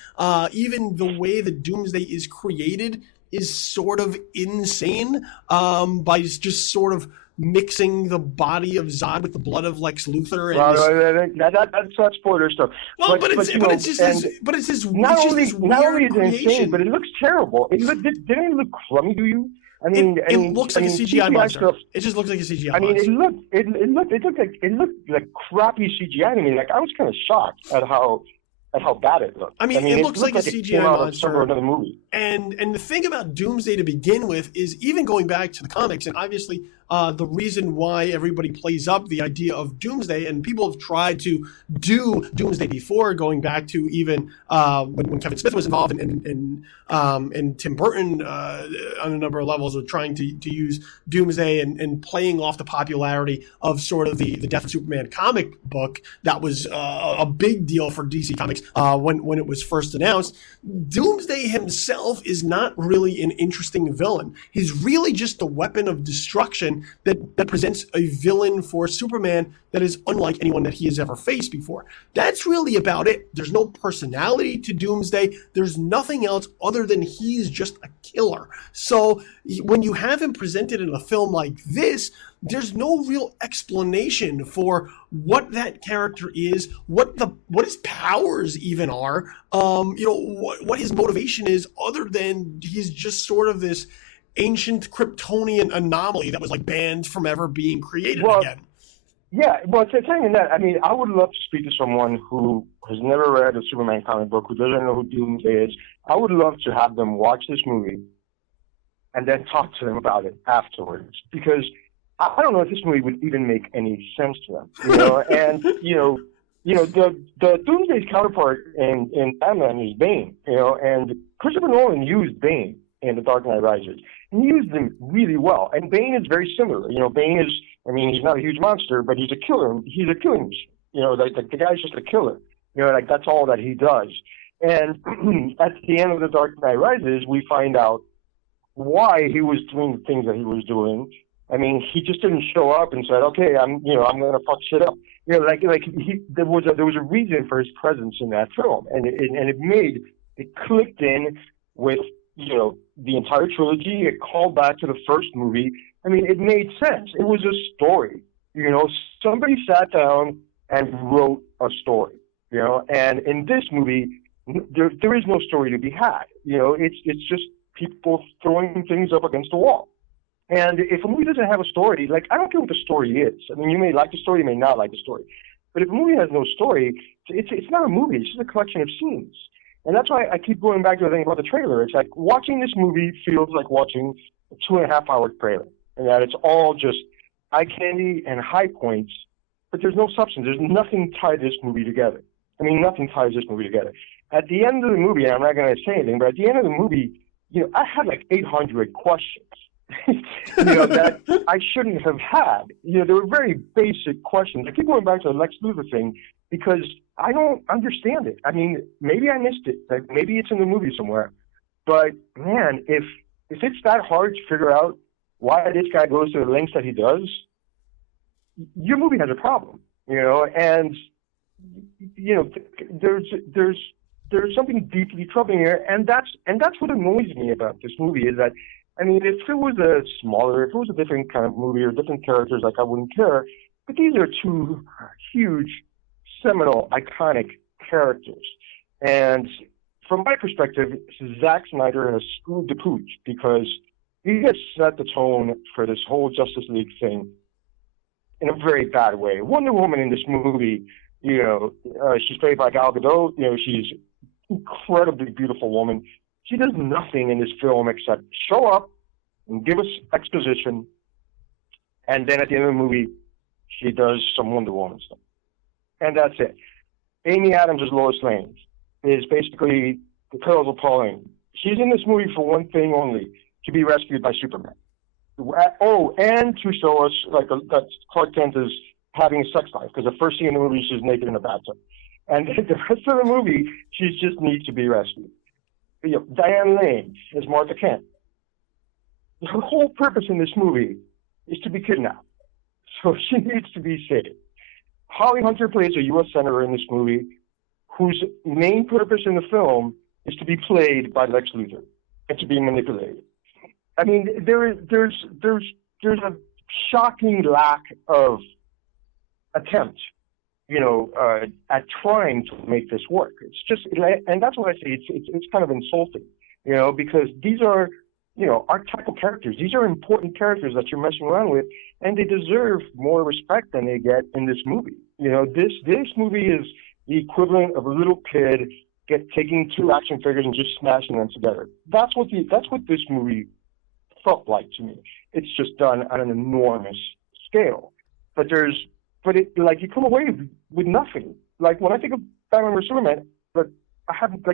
Even the way that Doomsday is created is sort of insane, by just sort of mixing the body of Zod with the blood of Lex Luthor. And that's not spoiler stuff. Well, but it's just this not only is it creation. insane, but it looks terrible. Didn't it look crummy to you? I mean, it looks like a CGI monster. Stuff, it just looks like a CGI monster. I mean, it looked like crappy CGI to me. Like, I was kind of shocked at how bad it looked. I mean, it looks like a CGI monster. Or another movie. And the thing about Doomsday to begin with is, even going back to the comics, and obviously the reason why everybody plays up the idea of Doomsday, and people have tried to do Doomsday before, going back to even when Kevin Smith was involved, and Tim Burton on a number of levels of trying to use Doomsday and playing off the popularity of sort of the Death of Superman comic book that was a big deal for DC Comics when it was first announced. Doomsday himself is not really an interesting villain. He's really just a weapon of destruction that presents a villain for Superman that is unlike anyone that he has ever faced before. That's really about it. There's no personality to Doomsday. There's nothing else other than he's just a killer. So when you have him presented in a film like this, there's no real explanation for what that character is, what his powers even are, what his motivation is, other than he's just sort of this ancient Kryptonian anomaly that was like banned from ever being created again. Yeah, well, saying that, I mean, I would love to speak to someone who has never read a Superman comic book, who doesn't know who Doomsday is. I would love to have them watch this movie and then talk to them about it afterwards, because I don't know if this movie would even make any sense to them, and the Doomsday's counterpart in Batman is Bane, and Christopher Nolan used Bane in The Dark Knight Rises. And he used him really well. And Bane is very similar. Bane is, I mean, he's not a huge monster, but he's a killer. He's a killing machine. The guy's just a killer. That's all that he does. And at the end of The Dark Knight Rises, we find out why he was doing the things that he was doing. I mean, he just didn't show up and said, "Okay, I'm going to fuck shit up." There was a reason for his presence in that film, and it clicked in with the entire trilogy. It called back to the first movie. I mean, it made sense. It was a story. Somebody sat down and wrote a story. And in this movie, there is no story to be had. It's just people throwing things up against the wall. And if a movie doesn't have a story, like, I don't care what the story is. I mean, you may like the story, you may not like the story. But if a movie has no story, it's not a movie. It's just a collection of scenes. And that's why I keep going back to the thing about the trailer. It's like watching this movie feels like watching a 2.5-hour trailer. And that it's all just eye candy and high points, but there's no substance. There's nothing tied this movie together. I mean, nothing ties this movie together. At the end of the movie, and I'm not going to say anything, but at the end of the movie, I had like 800 questions. That I shouldn't have had. They were very basic questions. I keep going back to the Lex Luthor thing because I don't understand it. I mean, maybe I missed it. Like, maybe it's in the movie somewhere. But man, if it's that hard to figure out why this guy goes to the lengths that he does, your movie has a problem. and there's something deeply troubling here, and that's what annoys me about this movie is that, I mean, if it was a different kind of movie or different characters, like I wouldn't care, but these are two huge, seminal, iconic characters, and from my perspective, Zack Snyder has screwed the pooch because he has set the tone for this whole Justice League thing in a very bad way. Wonder Woman in this movie, she's played by Gal Gadot. She's an incredibly beautiful woman. She does nothing in this film except show up and give us exposition, and then at the end of the movie, she does some Wonder Woman stuff. And that's it. Amy Adams as Lois Lane is basically the Perils of Pauline. She's in this movie for one thing only, to be rescued by Superman. Oh, and to show us that Clark Kent is having a sex life, because the first scene in the movie, she's naked in a bathtub. And the rest of the movie, she just needs to be rescued. Diane Lane is Martha Kent. Her whole purpose in this movie is to be kidnapped. So she needs to be saved. Holly Hunter plays a U.S. Senator in this movie whose main purpose in the film is to be played by Lex Luthor and to be manipulated. I mean, there's a shocking lack of attempt, at trying to make this work. It's just, and that's what I say. It's kind of insulting, because these are, archetypal characters. These are important characters that you're messing around with, and they deserve more respect than they get in this movie. This movie is the equivalent of a little kid taking two action figures and just smashing them together. That's what this movie felt like to me. It's just done on an enormous scale. But you come away with nothing. Like when I think of Batman vs Superman,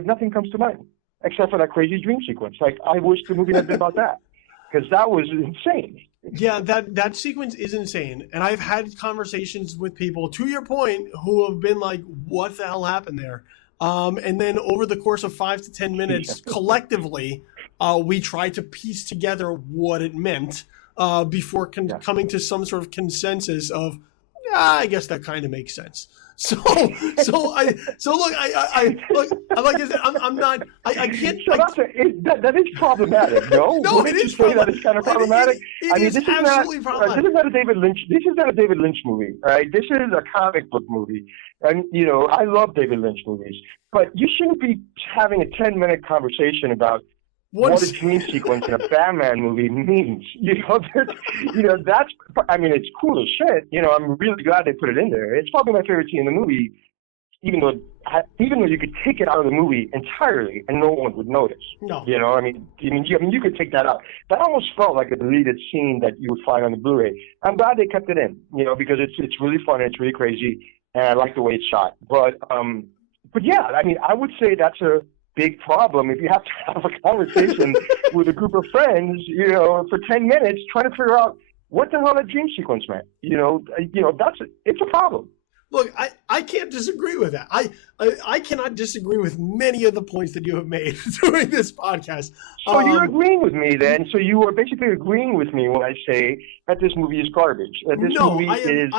nothing comes to mind except for that crazy dream sequence. Like, I wish the movie had been about that, because that was insane. Yeah, that sequence is insane. And I've had conversations with people, to your point, who have been like, what the hell happened there? And then over the course of 5 to 10 minutes, collectively, we tried to piece together what it meant before coming to some sort of consensus of, I guess that kind of makes sense. So look, I can't. That is problematic. No, it is problematic. That is kind of problematic. This is absolutely problematic. This is not a David Lynch. This is not a David Lynch movie. All right, this is a comic book movie, and I love David Lynch movies, but you shouldn't be having a 10-minute conversation about what a dream sequence in a Batman movie means. That's, I mean, it's cool as shit. I'm really glad they put it in there. It's probably my favorite scene in the movie, even though you could take it out of the movie entirely and no one would notice. No. I mean, you could take that out. That almost felt like a deleted scene that you would find on the Blu-ray. I'm glad they kept it in, because it's really fun and it's really crazy, and I like the way it's shot. But yeah, I mean, I would say that's a big problem if you have to have a conversation with a group of friends, for 10 minutes trying to figure out what the hell that dream sequence meant. It's a problem. Look, I can't disagree with that. I cannot disagree with many of the points that you have made during this podcast. So you're agreeing with me then. So you are basically agreeing with me when I say that this movie is garbage. That this movie is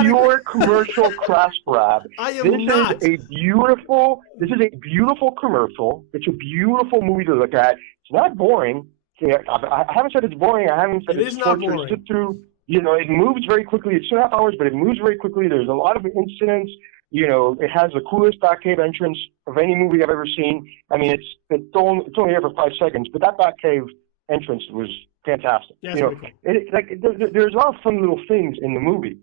pure commercial crash grab. This is a beautiful commercial. It's a beautiful movie to look at. It's not boring. I haven't said it's boring. I haven't said it's torture to sit through. It moves very quickly. It's 2.5 hours, but it moves very quickly. There's a lot of incidents. It has the coolest Batcave entrance of any movie I've ever seen. I mean, it's only here for 5 seconds, but that Batcave entrance was fantastic. Yeah, there's a lot of fun little things in the movie,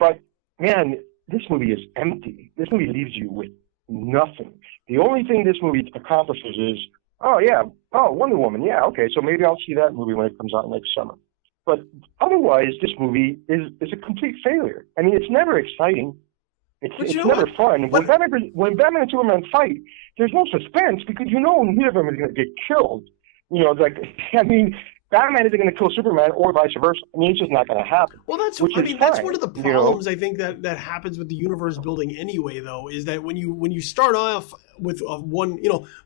but man, this movie is empty. This movie leaves you with nothing. The only thing this movie accomplishes is, Wonder Woman. Yeah, okay, so maybe I'll see that movie when it comes out next summer. But otherwise, this movie is a complete failure. I mean, it's never exciting. It's never fun. When Batman and Superman fight, there's no suspense because neither of them is going to get killed. Batman isn't going to kill Superman or vice versa. I mean, it's just not going to happen. Well, that's one of the problems I think that happens with the universe building anyway, though, is that when you start off with one,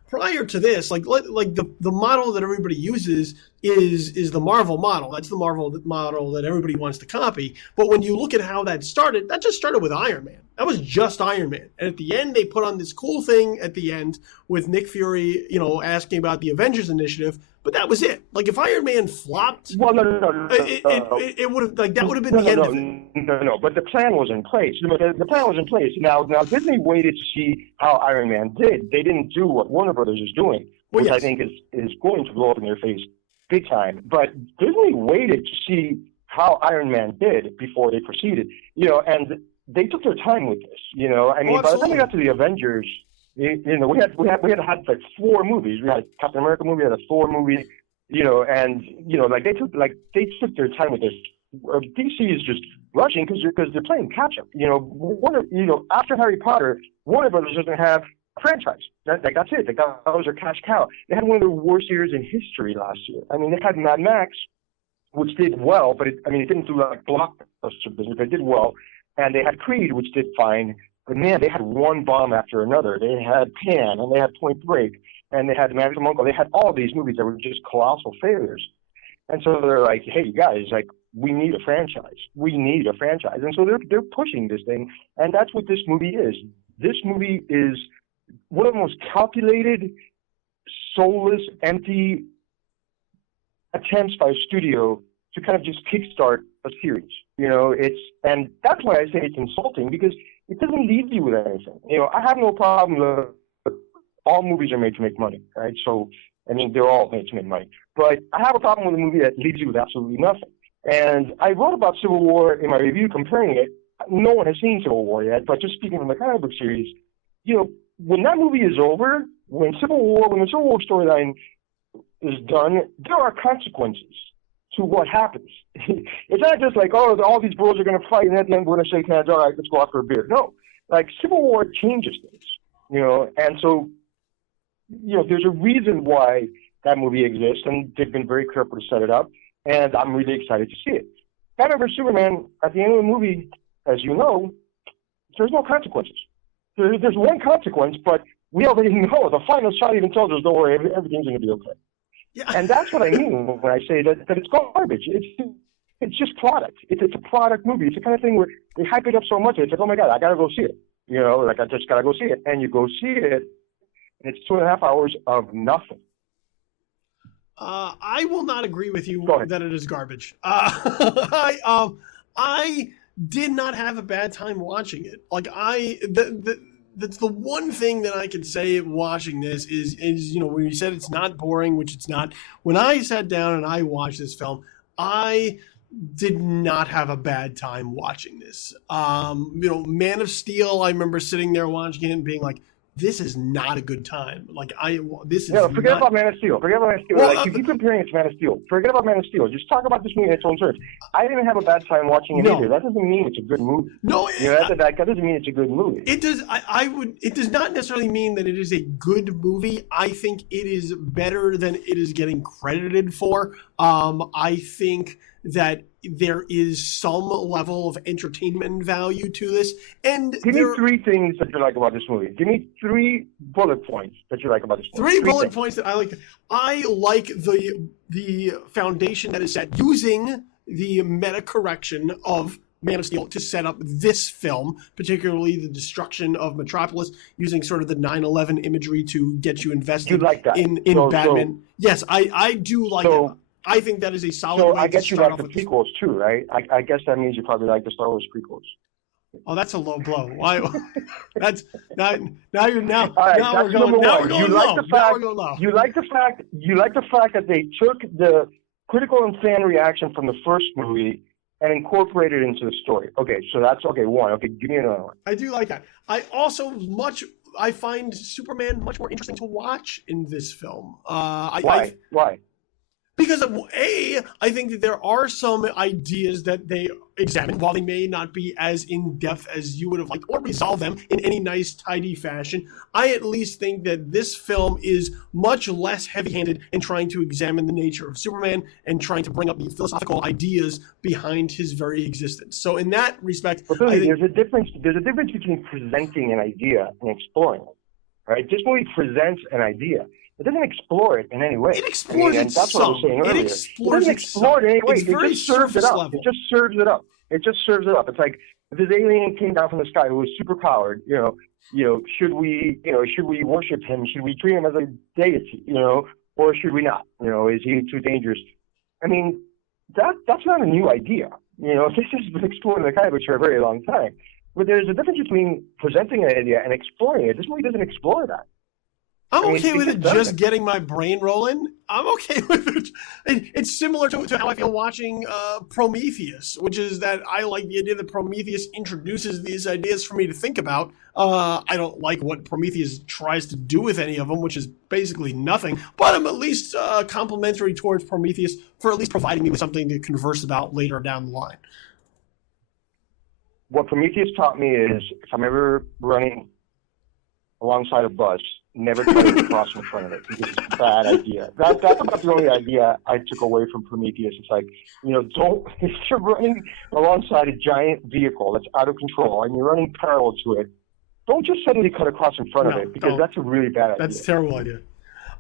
prior to this, like the model that everybody uses is the Marvel model. That's the Marvel model that everybody wants to copy. But when you look at how that just started with Iron Man. That was just Iron Man. And at the end, they put on this cool thing at the end with Nick Fury, asking about the Avengers Initiative. But that was it. Like, if Iron Man flopped, well, no. It would have, that would have been the end of it. No. But the plan was in place. The plan was in place. Now Disney waited to see how Iron Man did. They didn't do what Warner Brothers is doing, which I think is going to blow up in their face big time. But Disney waited to see how Iron Man did before they proceeded. And they took their time with this. I mean, by the time we got to the Avengers, we had like 4 movies. We had a Captain America movie, we had a Thor movie, and they took their time with this. DC is just rushing because they're playing catch up. After Harry Potter, Warner Brothers doesn't have a franchise. That's it. That was their cash cow. They had one of the worst years in history last year. I mean, they had Mad Max, which did well, but it didn't do like blockbuster business. But it did well. And they had Creed, which did fine, but man, they had one bomb after another. They had Pan, and they had Point Break, and they had The Man from U.N.C.L.E. They had all these movies that were just colossal failures. And so they're like, hey, you guys, like, we need a franchise. We need a franchise. And so they're pushing this thing, and that's what this movie is. This movie is one of the most calculated, soulless, empty attempts by a studio to kind of just kickstart a series. And that's why I say it's insulting, because it doesn't leave you with anything. I have no problem with all movies are made to make money, right? So, I mean, they're all made to make money. But I have a problem with a movie that leaves you with absolutely nothing. And I wrote about Civil War in my review, comparing it. No one has seen Civil War yet, but just speaking from the comic book series, when that movie is over, when the Civil War storyline is done, there are consequences to what happens. It's not just like, all these bros are going to fight, and at the end we're going to shake hands, all right, let's go out for a beer. No, like, Civil War changes things, and so, there's a reason why that movie exists, and they've been very careful to set it up, and I'm really excited to see it. Batman vs. Superman, at the end of the movie, as you know, there's no consequences. There's one consequence, but we already know. The final shot even tells us, don't worry, everything's going to be okay. Yeah. And that's what I mean when I say that it's garbage. It's just product. It's a product movie. It's the kind of thing where they hype it up so much. It's like, oh my God, I gotta go see it. I just gotta go see it. And you go see it, and it's 2.5 hours of nothing. I will not agree with you that it is garbage. I did not have a bad time watching it. Like, that's the one thing that I can say watching this is when you said it's not boring, which it's not. When I sat down and I watched this film, I did not have a bad time watching this. Man of Steel, I remember sitting there watching it and being like, this is not a good time. Forget about Man of Steel. Well, you keep comparing it to Man of Steel. Forget about Man of Steel. Just talk about this movie in its own terms. I didn't have a bad time watching it either. That doesn't mean it's a good movie. No, that doesn't mean it's a good movie. It does. It does not necessarily mean that it is a good movie. I think it is better than it is getting credited for. I think that there is some level of entertainment value to this. And give me 3 things that you like about this movie. Give me 3 bullet points that you like about this movie. 3 bullet points that I like. I like the foundation that is set using the meta correction of Man of Steel to set up this film, particularly the destruction of Metropolis, using sort of the 9/11 imagery to get you invested in Batman. Yes, I do like it. I think that is a solid way I guess to you start like off the prequels too, right? I guess that means you probably like the Star Wars prequels. Oh, that's a low blow. Why? That's now you're now. All right, now we're going. Now we're going low. Now we're going low. You like the fact that they took the critical and fan reaction from the first movie and incorporated it into the story. Okay, so that's okay. One. Okay, give me another one. I do like that. I find Superman much more interesting to watch in this film. Why? Because I think that there are some ideas that they examine, while they may not be as in depth as you would have liked, or resolve them in any nice, tidy fashion. I at least think that this film is much less heavy-handed in trying to examine the nature of Superman and trying to bring up the philosophical ideas behind his very existence. So, in that respect, but Billy, there's a difference. There's a difference between presenting an idea and exploring it. Right? This movie presents an idea. It doesn't explore it in any way. It explores and that's what I was saying earlier. It doesn't explore it in any way. It just serves it up. Level. It just serves it up. It just serves it up. It's like if this alien came down from the sky who was super powered, should we worship him? Should we treat him as a deity, or should we not? Is he too dangerous? I mean, that's not a new idea. This has been explored in the comic books for a very long time. But there's a difference between presenting an idea and exploring it. This movie doesn't explore that. I'm okay with it just getting my brain rolling. I'm okay with it. It's similar to how I feel watching Prometheus, which is that I like the idea that Prometheus introduces these ideas for me to think about. I don't like what Prometheus tries to do with any of them, which is basically nothing. But I'm at least complimentary towards Prometheus for at least providing me with something to converse about later down the line. What Prometheus taught me is if I'm ever running alongside a bus, never try to cross in front of it because it's a bad idea. That's about the only idea I took away from Prometheus. It's like, don't, if you're running alongside a giant vehicle that's out of control and you're running parallel to it, don't just suddenly cut across in front of it because that's a really bad idea. That's a terrible idea.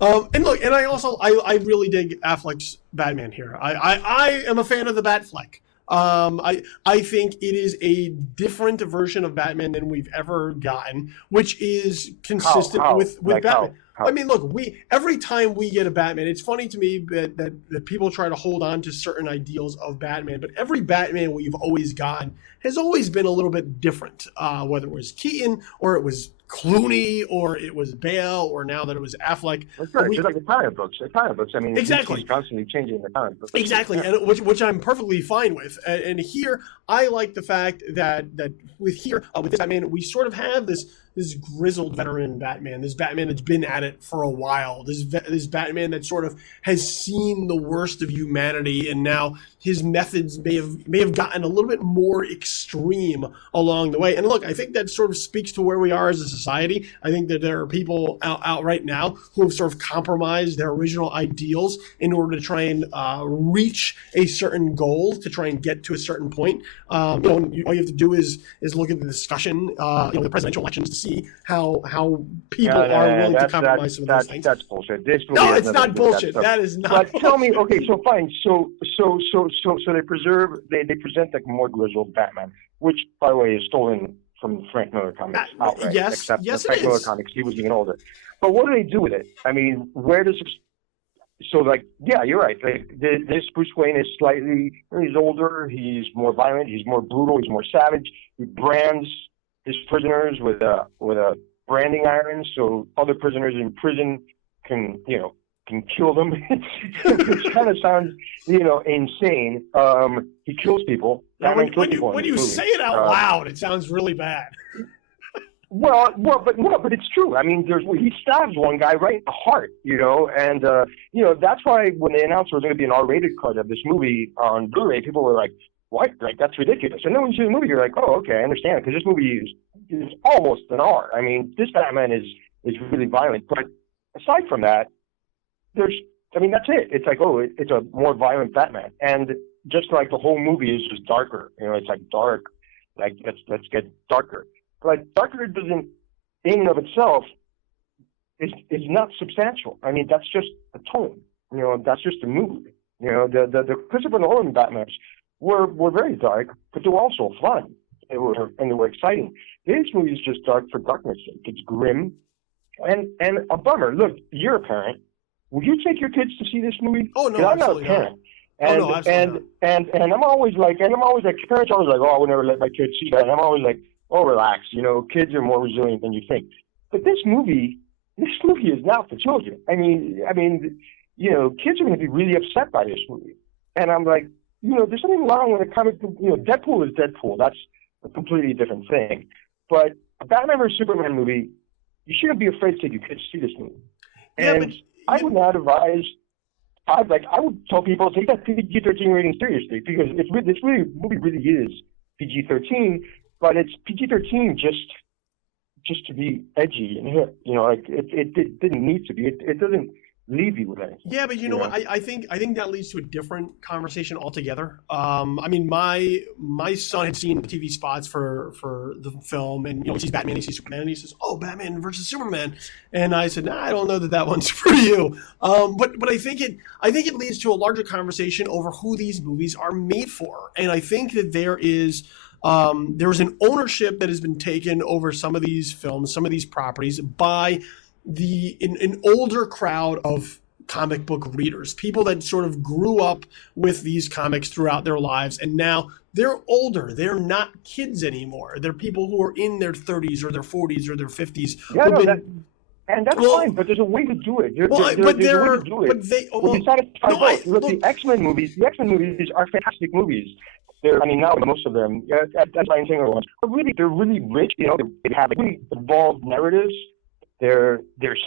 And look, and I really dig Affleck's Batman here. I am a fan of the Batfleck. I think it is a different version of Batman than we've ever gotten, which is consistent with Batman. How? I mean, look, every time we get a Batman, it's funny to me that people try to hold on to certain ideals of Batman, but every Batman we've always gotten has always been a little bit different, whether it was Keaton or it was Clooney or it was Bale or now that it was Affleck. That's right. It's like the comic books. I mean, exactly. He's constantly changing the comic books. Exactly, and which I'm perfectly fine with. And here, I like the fact that with this Batman, we sort of have this grizzled veteran Batman, this Batman that's been at it for a while, this Batman that sort of has seen the worst of humanity, and now his methods may have gotten a little bit more extreme along the way. And look, I think that sort of speaks to where we are as a society. I think that there are people out right now who have sort of compromised their original ideals in order to try and reach a certain goal, to try and get to a certain point. All you have to do is look at the discussion, the presidential elections, to see how people are willing to compromise some of those things. That's bullshit. No, it's not bullshit. That is not. But tell me, okay, so fine, so they present like more grizzled Batman, which by the way is stolen from Frank Miller comics outright. Yes, except yes, the Frank Miller comics, he was even older. But what do they do with it? I mean, where does you're right. Like, this Bruce Wayne is he's older, he's more violent, he's more brutal, he's more savage. He brands his prisoners with a branding iron, so other prisoners in prison can kill them. Which kind of sounds, insane. He kills people. When you say it out loud, it sounds really bad. But it's true. I mean, he stabs one guy right in the heart, and that's why when they announced there was going to be an R-rated cut of this movie on Blu-ray, people were like, "What? Like, that's ridiculous." And then when you see the movie, you're like, "Oh, okay, I understand," because this movie is almost an R. I mean, this Batman is really violent, but aside from that, that's it. It's like, it's a more violent Batman, and just like the whole movie is just darker. It's like dark, like let's get darker. But darker doesn't, in and of itself, is not substantial. I mean, that's just a tone. That's just a mood. The Christopher Nolan Batmans were very dark, but they were also fun. They were exciting. This movie is just dark for darkness' sake. It's grim and a bummer. Look, you're a parent. Would you take your kids to see this movie? Oh no, I'm not a parent. And I'm always like, parents are always like, oh, I would never let my kids see that. And I'm always like, oh, relax. Kids are more resilient than you think. But this movie is not for children. I mean, kids are going to be really upset by this movie. And I'm like, there's something wrong with a comic book. Deadpool is Deadpool. That's a completely different thing. But a Batman vs Superman movie, you shouldn't be afraid to take your kids to see this movie. And I would not advise I would tell people take that PG-13 rating seriously because this movie really is PG-13, but it's PG-13 just to be edgy and hip. Like it didn't need to be. It doesn't leave you with anything. Yeah, but you know what? I think that leads to a different conversation altogether. I mean, my son had seen the TV spots for the film, and he sees Batman, he sees Superman, and he says, "Oh, Batman versus Superman," and I said, "Nah, I don't know that one's for you." But I think it leads to a larger conversation over who these movies are made for, and I think that there is an ownership that has been taken over some of these films, some of these properties by an older crowd of comic book readers, people that sort of grew up with these comics throughout their lives, and now they're older. They're not kids anymore. They're people who are in their 30s or their 40s or their 50s. Yeah, that's fine, but there's a way to do it. There's a way to do it. The X-Men movies are fantastic movies. Now most of them, that's my single ones. But really, they're really rich. They have really evolved narratives. They're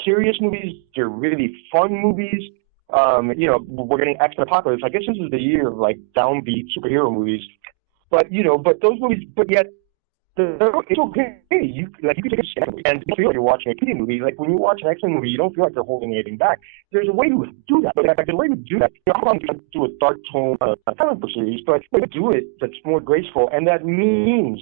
serious movies. They're really fun movies. We're getting X-Men Apocalypse. I guess this is the year of like downbeat superhero movies. But those movies. But yet, it's okay. You can take a stand and you feel like you're watching a kiddie movie. Like when you watch an X-Men movie, you don't feel like they're holding anything back. There's a way to do that. But there's a way to do that. I'm not going to do a dark tone comic book series, but they do it that's more graceful and that means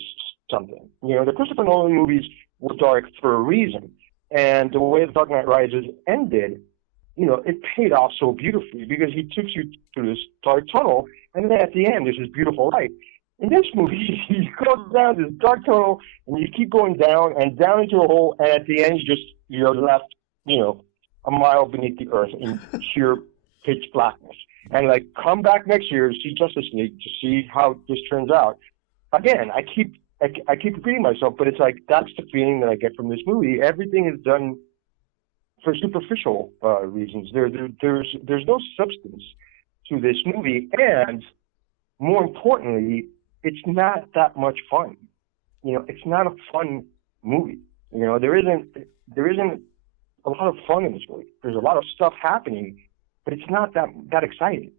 something. The Christopher Nolan movies were dark for a reason. And the way The Dark Knight Rises ended, it paid off so beautifully because he took you through this dark tunnel, and then at the end, there's this beautiful light. In this movie, you go down this dark tunnel, and you keep going down and down into a hole, and at the end, you're left, a mile beneath the earth in sheer pitch blackness. And come back next year to see Justice League to see how this turns out. Again, I keep repeating myself, but it's that's the feeling that I get from this movie. Everything is done for superficial reasons. There's no substance to this movie, and more importantly, it's not that much fun. It's not a fun movie. There isn't a lot of fun in this movie. There's a lot of stuff happening, but it's not that exciting.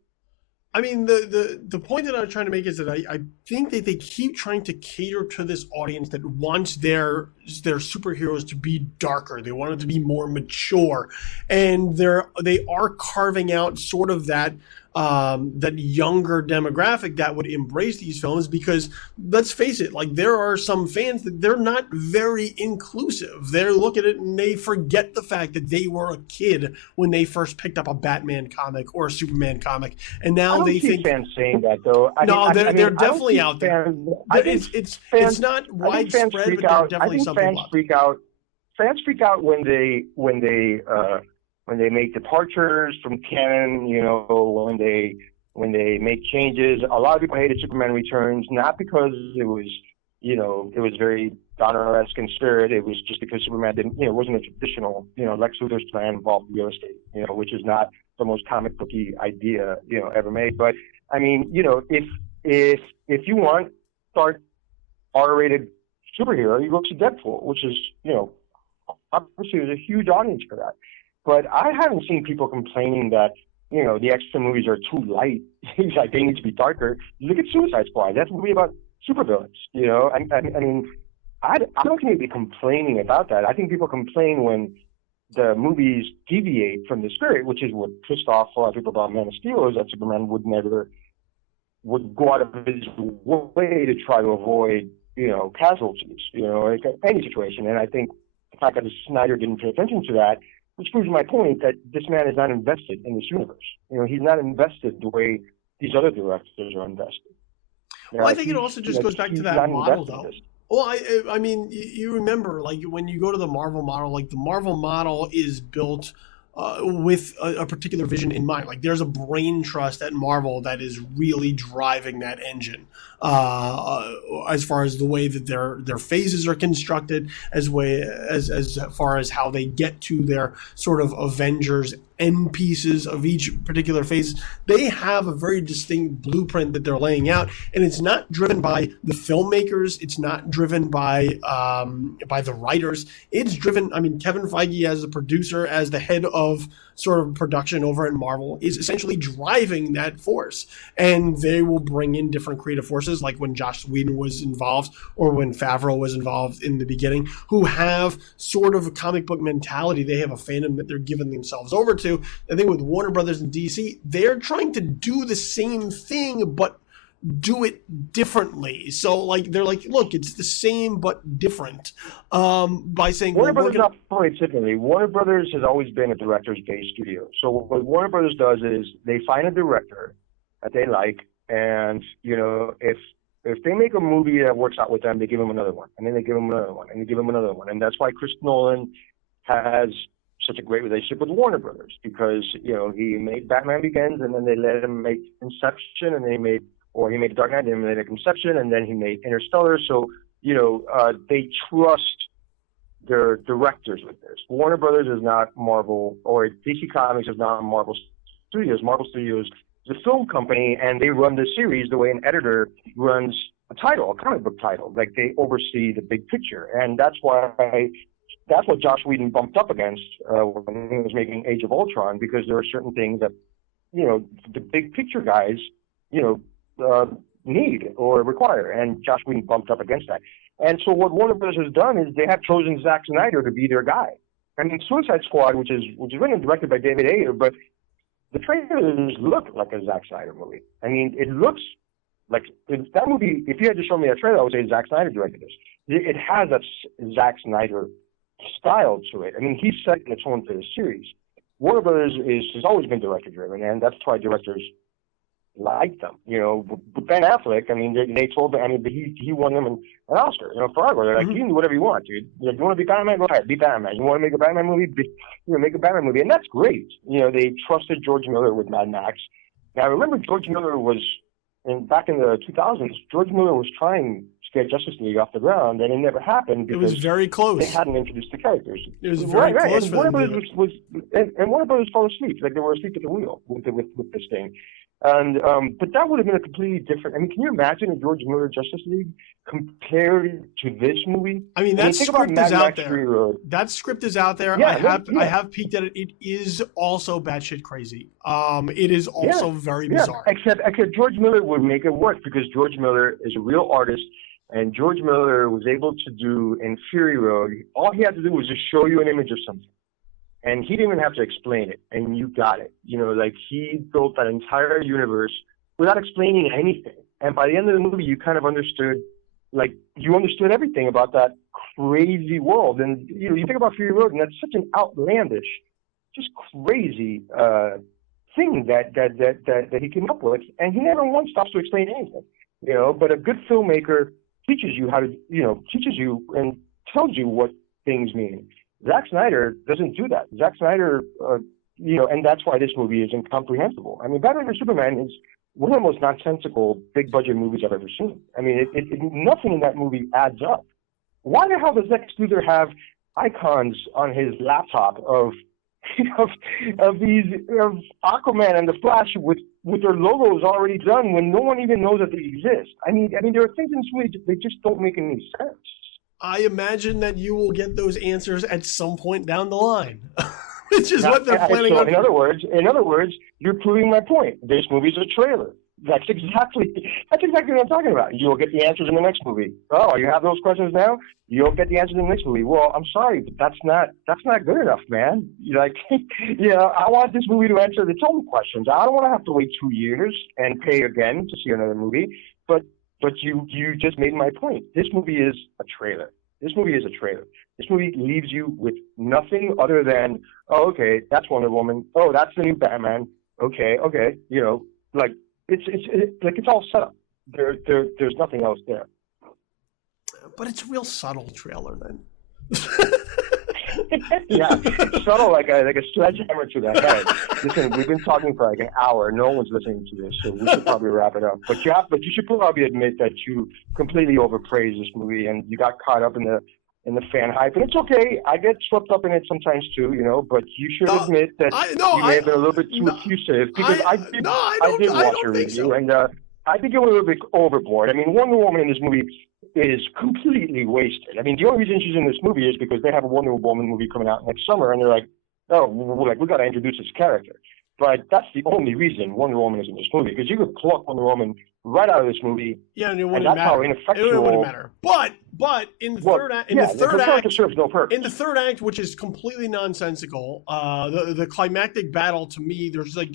I mean, the point that I'm trying to make is that I think that they keep trying to cater to this audience that wants their superheroes to be darker. They want it to be more mature, and they are carving out sort of that younger demographic that would embrace these films because, let's face it, there are some fans that they're not very inclusive. They look at it and they forget the fact that they were a kid when they first picked up a Batman comic or a Superman comic, and now they think fans saying that though. They're definitely out there. It's not widespread, but they're definitely some people out there. Fans freak out when they make departures from canon, when they make changes. A lot of people hated Superman Returns, not because it was very Donner-esque in spirit. It was just because Superman wasn't a traditional, Lex Luthor's plan involved real estate, which is not the most comic booky idea, ever made. But I mean, if you want start R-rated superhero, you go to Deadpool, which is, obviously there's a huge audience for that. But I haven't seen people complaining that, the X-Men movies are too light. They need to be darker. Look at Suicide Squad. That's a movie about supervillains, I mean, I don't think they'd be complaining about that. I think people complain when the movies deviate from the spirit, which is what pissed off a lot of people about Man of Steel, is that Superman would go out of his way to try to avoid, casualties, any situation. And I think the fact that Snyder didn't pay attention to that, which proves my point that this man is not invested in this universe. He's not invested the way these other directors are invested. Well, I think it also just goes back to that model, though. Well, I mean, you remember, when you go to the Marvel model, the Marvel model is built with a particular vision in mind. There's a brain trust at Marvel that is really driving that engine as far as the way that their phases are constructed, as far as how they get to their sort of Avengers end pieces of each particular phase. They have a very distinct blueprint that they're laying out, and it's not driven by the filmmakers. It's not driven by the writers. It's driven, Kevin Feige as the producer, as the head of sort of production over at Marvel is essentially driving that force. And they will bring in different creative forces, like when Joss Whedon was involved or when Favreau was involved in the beginning, who have sort of a comic book mentality. They have a fandom that they're giving themselves over to. I think with Warner Brothers and DC, they're trying to do the same thing, but do it differently. So like they're like, look, it's the same but different. By saying Warner Brothers not probably typically. Warner Brothers has always been a directors-based studio. So what Warner Brothers does is they find a director that they like, and if they make a movie that works out with them, they give them another one, and then they give them another one, and they give them another one, and that's why Chris Nolan has such a great relationship with Warner Brothers, because he made Batman Begins, and then they let him make Inception, and he made The Dark Knight, and then he made Inception, and then he made Interstellar. So they trust their directors with this. Warner Brothers is not Marvel, or DC Comics is not Marvel Studios. Marvel Studios is a film company, and they run the series the way an editor runs a comic book title. Like, they oversee the big picture, and that's what Joss Whedon bumped up against when he was making Age of Ultron, because there are certain things that the big picture guys need or require, and Joss Whedon bumped up against that. And so what Warner Bros. Has done is they have chosen Zack Snyder to be their guy. I mean, Suicide Squad, which is written and directed by David Ayer, but the trailers look like a Zack Snyder movie. I mean, it looks like that movie. If you had to show me a trailer, I would say Zack Snyder directed this. It has that Zack Snyder style to it. I mean, he's setting the tone for the series. Warner Brothers has always been director driven, and that's why directors like them. But Ben Affleck, I mean, they told him, I mean, he won them an Oscar, forever. They're like, you can do whatever you want, dude. You want to be Batman? Go ahead, be Batman. You want to make a Batman movie? Make a Batman movie. And that's great. They trusted George Miller with Mad Max. Now, I remember George Miller was, back in the 2000s, George Miller was trying to get Justice League off the ground, and it never happened because it was very close. They hadn't introduced the characters. It was very close. And Warner Brothers and Warner Brothers fell asleep. Like, they were asleep at the wheel with this thing. And but that would have been a completely different. I mean, can you imagine a George Miller Justice League compared to this movie? I mean, that script is out there. That script is out there. Yeah, I have peeked at it. It is also batshit crazy. It is also very bizarre. Except George Miller would make it work, because George Miller is a real artist, and George Miller was able to do in Fury Road. All he had to do was just show you an image of something. And he didn't even have to explain it, and you got it. Like, he built that entire universe without explaining anything. And by the end of the movie, you kind of understood, you understood everything about that crazy world. And, you think about Fury Road, and that's such an outlandish, just crazy thing that he came up with. And he never once stops to explain anything, But a good filmmaker teaches you how to, teaches you and tells you what things mean. Zack Snyder doesn't do that. Zack Snyder, and that's why this movie is incomprehensible. I mean, Batman vs Superman is one of the most nonsensical big-budget movies I've ever seen. I mean, nothing in that movie adds up. Why the hell does Lex Luthor have icons on his laptop of Aquaman and the Flash with their logos already done when no one even knows that they exist? I mean, there are things in this movie that just don't make any sense. I imagine that you will get those answers at some point down the line, which is what they're planning on. In other words, you're proving my point. This movie's a trailer. That's exactly what I'm talking about. You'll get the answers in the next movie. Oh, you have those questions now? You'll get the answers in the next movie. Well, I'm sorry, but that's not good enough, man. I want this movie to answer its own questions. I don't want to have to wait 2 years and pay again to see another movie. But you just made my point. This movie is a trailer. This movie leaves you with nothing other than, oh, okay, that's Wonder Woman. Oh, that's the new Batman. Okay. It's all set up. There's nothing else there. But it's a real subtle trailer then. Yeah, subtle like a sledgehammer to the head. Listen, we've been talking for like an hour. No one's listening to this, so we should probably wrap it up. But you should probably admit that you completely overpraised this movie and you got caught up in the fan hype. And it's okay. I get swept up in it sometimes too, But you should admit that you may have been a little bit too effusive, because I did watch your review, so. And I think it was a little bit overboard. I mean, Wonder Woman in this movie is completely wasted. I mean, the only reason she's in this movie is because they have a Wonder Woman movie coming out next summer, and they're like, oh, like we got to introduce this character. But that's the only reason Wonder Woman is in this movie, because you could pluck Wonder Woman right out of this movie, and it and wouldn't that's matter. how ineffectual. It wouldn't matter. But in the third act, serves no purpose. In the third act, which is completely nonsensical, the climactic battle, to me, there's like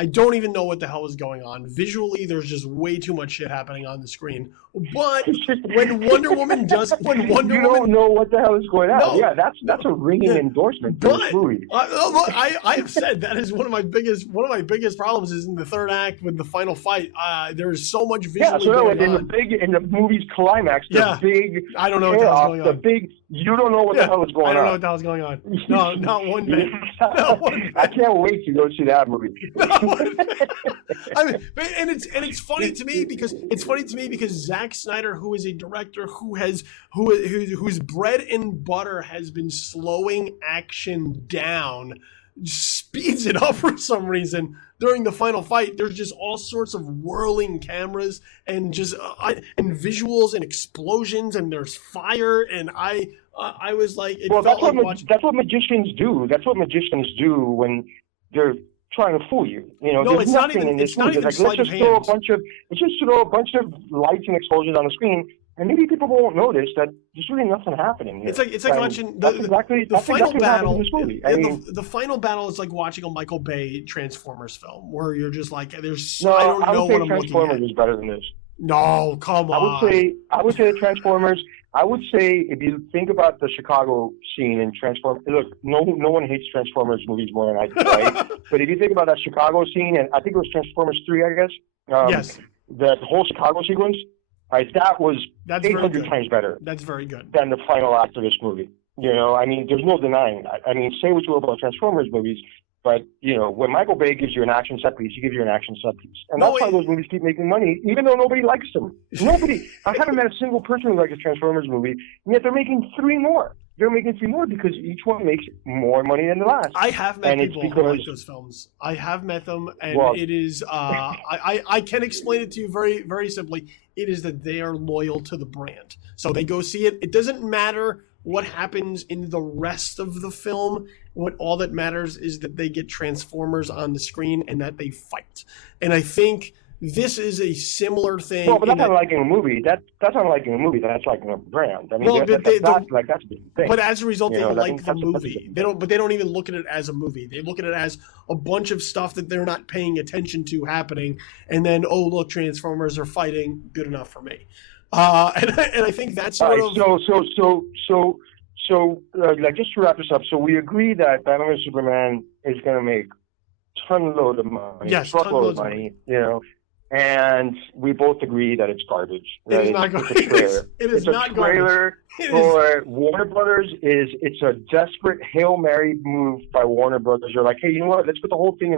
I don't even know what the hell is going on. Visually, there's just way too much shit happening on the screen. But when Wonder Woman does, don't know what the hell is going on. No, yeah, that's a ringing endorsement for this movie. I have said that is one of my biggest problems is in the third act with the final fight. There's so much visually going on. In the movie's climax, I don't know what the hell's going on. You don't know what the hell is going on. I don't know what the hell's going on. No, not one bit. I can't wait to go see that movie. I mean, and it's funny to me because Zack Snyder, who is a director whose bread and butter has been slowing action down, speeds it up for some reason. During the final fight, there's just all sorts of whirling cameras and just and visuals and explosions, and there's fire, and I was like, that's what magicians do. That's what magicians do when they're trying to fool you. No, there's nothing in this movie. Let's just throw a bunch of lights and explosions on the screen, and maybe people won't notice that there's really nothing happening here. It's like watching the final battle. The final battle is like watching a Michael Bay Transformers film, where you're just like, I don't know what I'm looking at. Transformers is better than this. No, come on. I would say the Transformers. I would say if you think about the Chicago scene in Transformers, look, no one hates Transformers movies more than I do, right? But if you think about that Chicago scene, and I think it was Transformers 3, I guess. Yes. The whole Chicago sequence, that was 800 times better. That's very good. Than the final act of this movie. I mean, there's no denying that. I mean, say what you will about Transformers movies, but, when Michael Bay gives you an action set piece, he gives you an action set piece. And that's why those movies keep making money, even though nobody likes them. I haven't met a single person who likes a Transformers movie, and yet they're making 3 more. They're making 3 more because each one makes more money than the last. I have met people who like those films. I have met them, and it is, I can explain it to you very, very simply. It is that they are loyal to the brand. So they go see it. It doesn't matter what happens in the rest of the film. All that matters is that they get Transformers on the screen and that they fight. And I think this is a similar thing. Well, but that's not liking a movie. That's not liking a movie. That's liking a brand. I mean, that's a big thing. But as a result, they like the movie. They don't even look at it as a movie. They look at it as a bunch of stuff that they're not paying attention to happening. And then, oh, look, Transformers are fighting. Good enough for me. And I think that's sort of. So, just to wrap this up, so we agree that Batman vs Superman is going to make ton-load of money, truckload of money, and we both agree that it's garbage. It is not garbage. It is not garbage. Trailer for Warner Brothers it's a desperate Hail Mary move by Warner Brothers. You're like, hey, you know what? Let's put the whole thing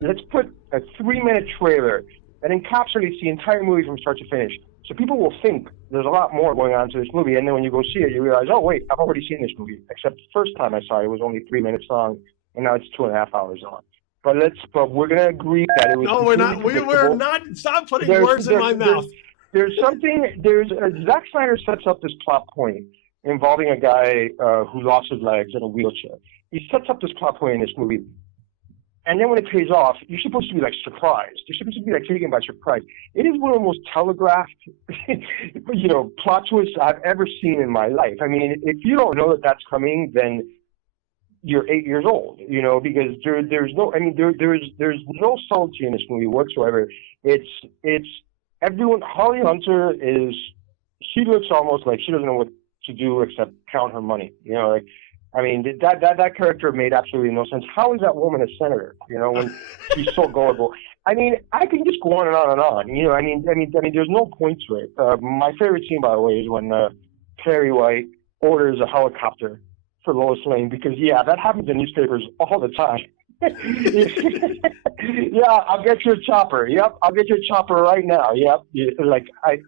let's put a 3-minute trailer that encapsulates the entire movie from start to finish. So people will think there's a lot more going on to this movie, and then when you go see it, you realize, oh wait, I've already seen this movie. Except the first time I saw it was only 3 minutes long, and now it's 2.5 hours long. But we're gonna agree that it was. No, we're not. We're not. Stop putting words in my mouth. Zack Snyder sets up this plot point involving a guy who lost his legs in a wheelchair. He sets up this plot point in this movie. And then when it pays off, you're supposed to be surprised. You're supposed to be taken by surprise. It is one of the most telegraphed, plot twists I've ever seen in my life. I mean, if you don't know that that's coming, then you're 8 years old. Because there's no no subtlety in this movie whatsoever. It's everyone. Holly Hunter she looks almost like she doesn't know what to do except count her money. I mean, that character made absolutely no sense. How is that woman a senator? When she's so gullible. I mean, I can just go on and on and on. I mean, there's no point to it. My favorite scene, by the way, is when Perry White orders a helicopter for Lois Lane because that happens in newspapers all the time. Yeah, I'll get you a chopper. Yep, I'll get you a chopper right now. Yep. I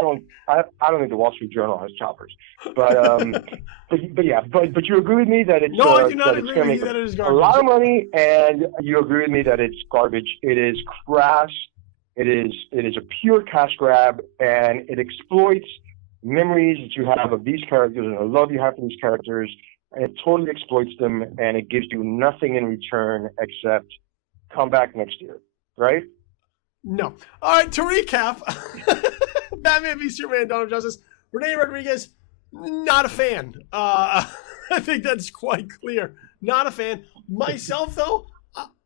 don't think the Wall Street Journal has choppers, but you agree with me that it's no, I do not agree with you that it is garbage. A lot of money, and you agree with me that it's garbage. It is crass. It is a pure cash grab, and it exploits memories that you have of these characters and the love you have for these characters. and it totally exploits them, and it gives you nothing in return except come back next year, right? No. All right, to recap, Batman v Superman: Dawn of Justice, Rene Rodriguez, not a fan. I think that's quite clear. Not a fan. Myself, though,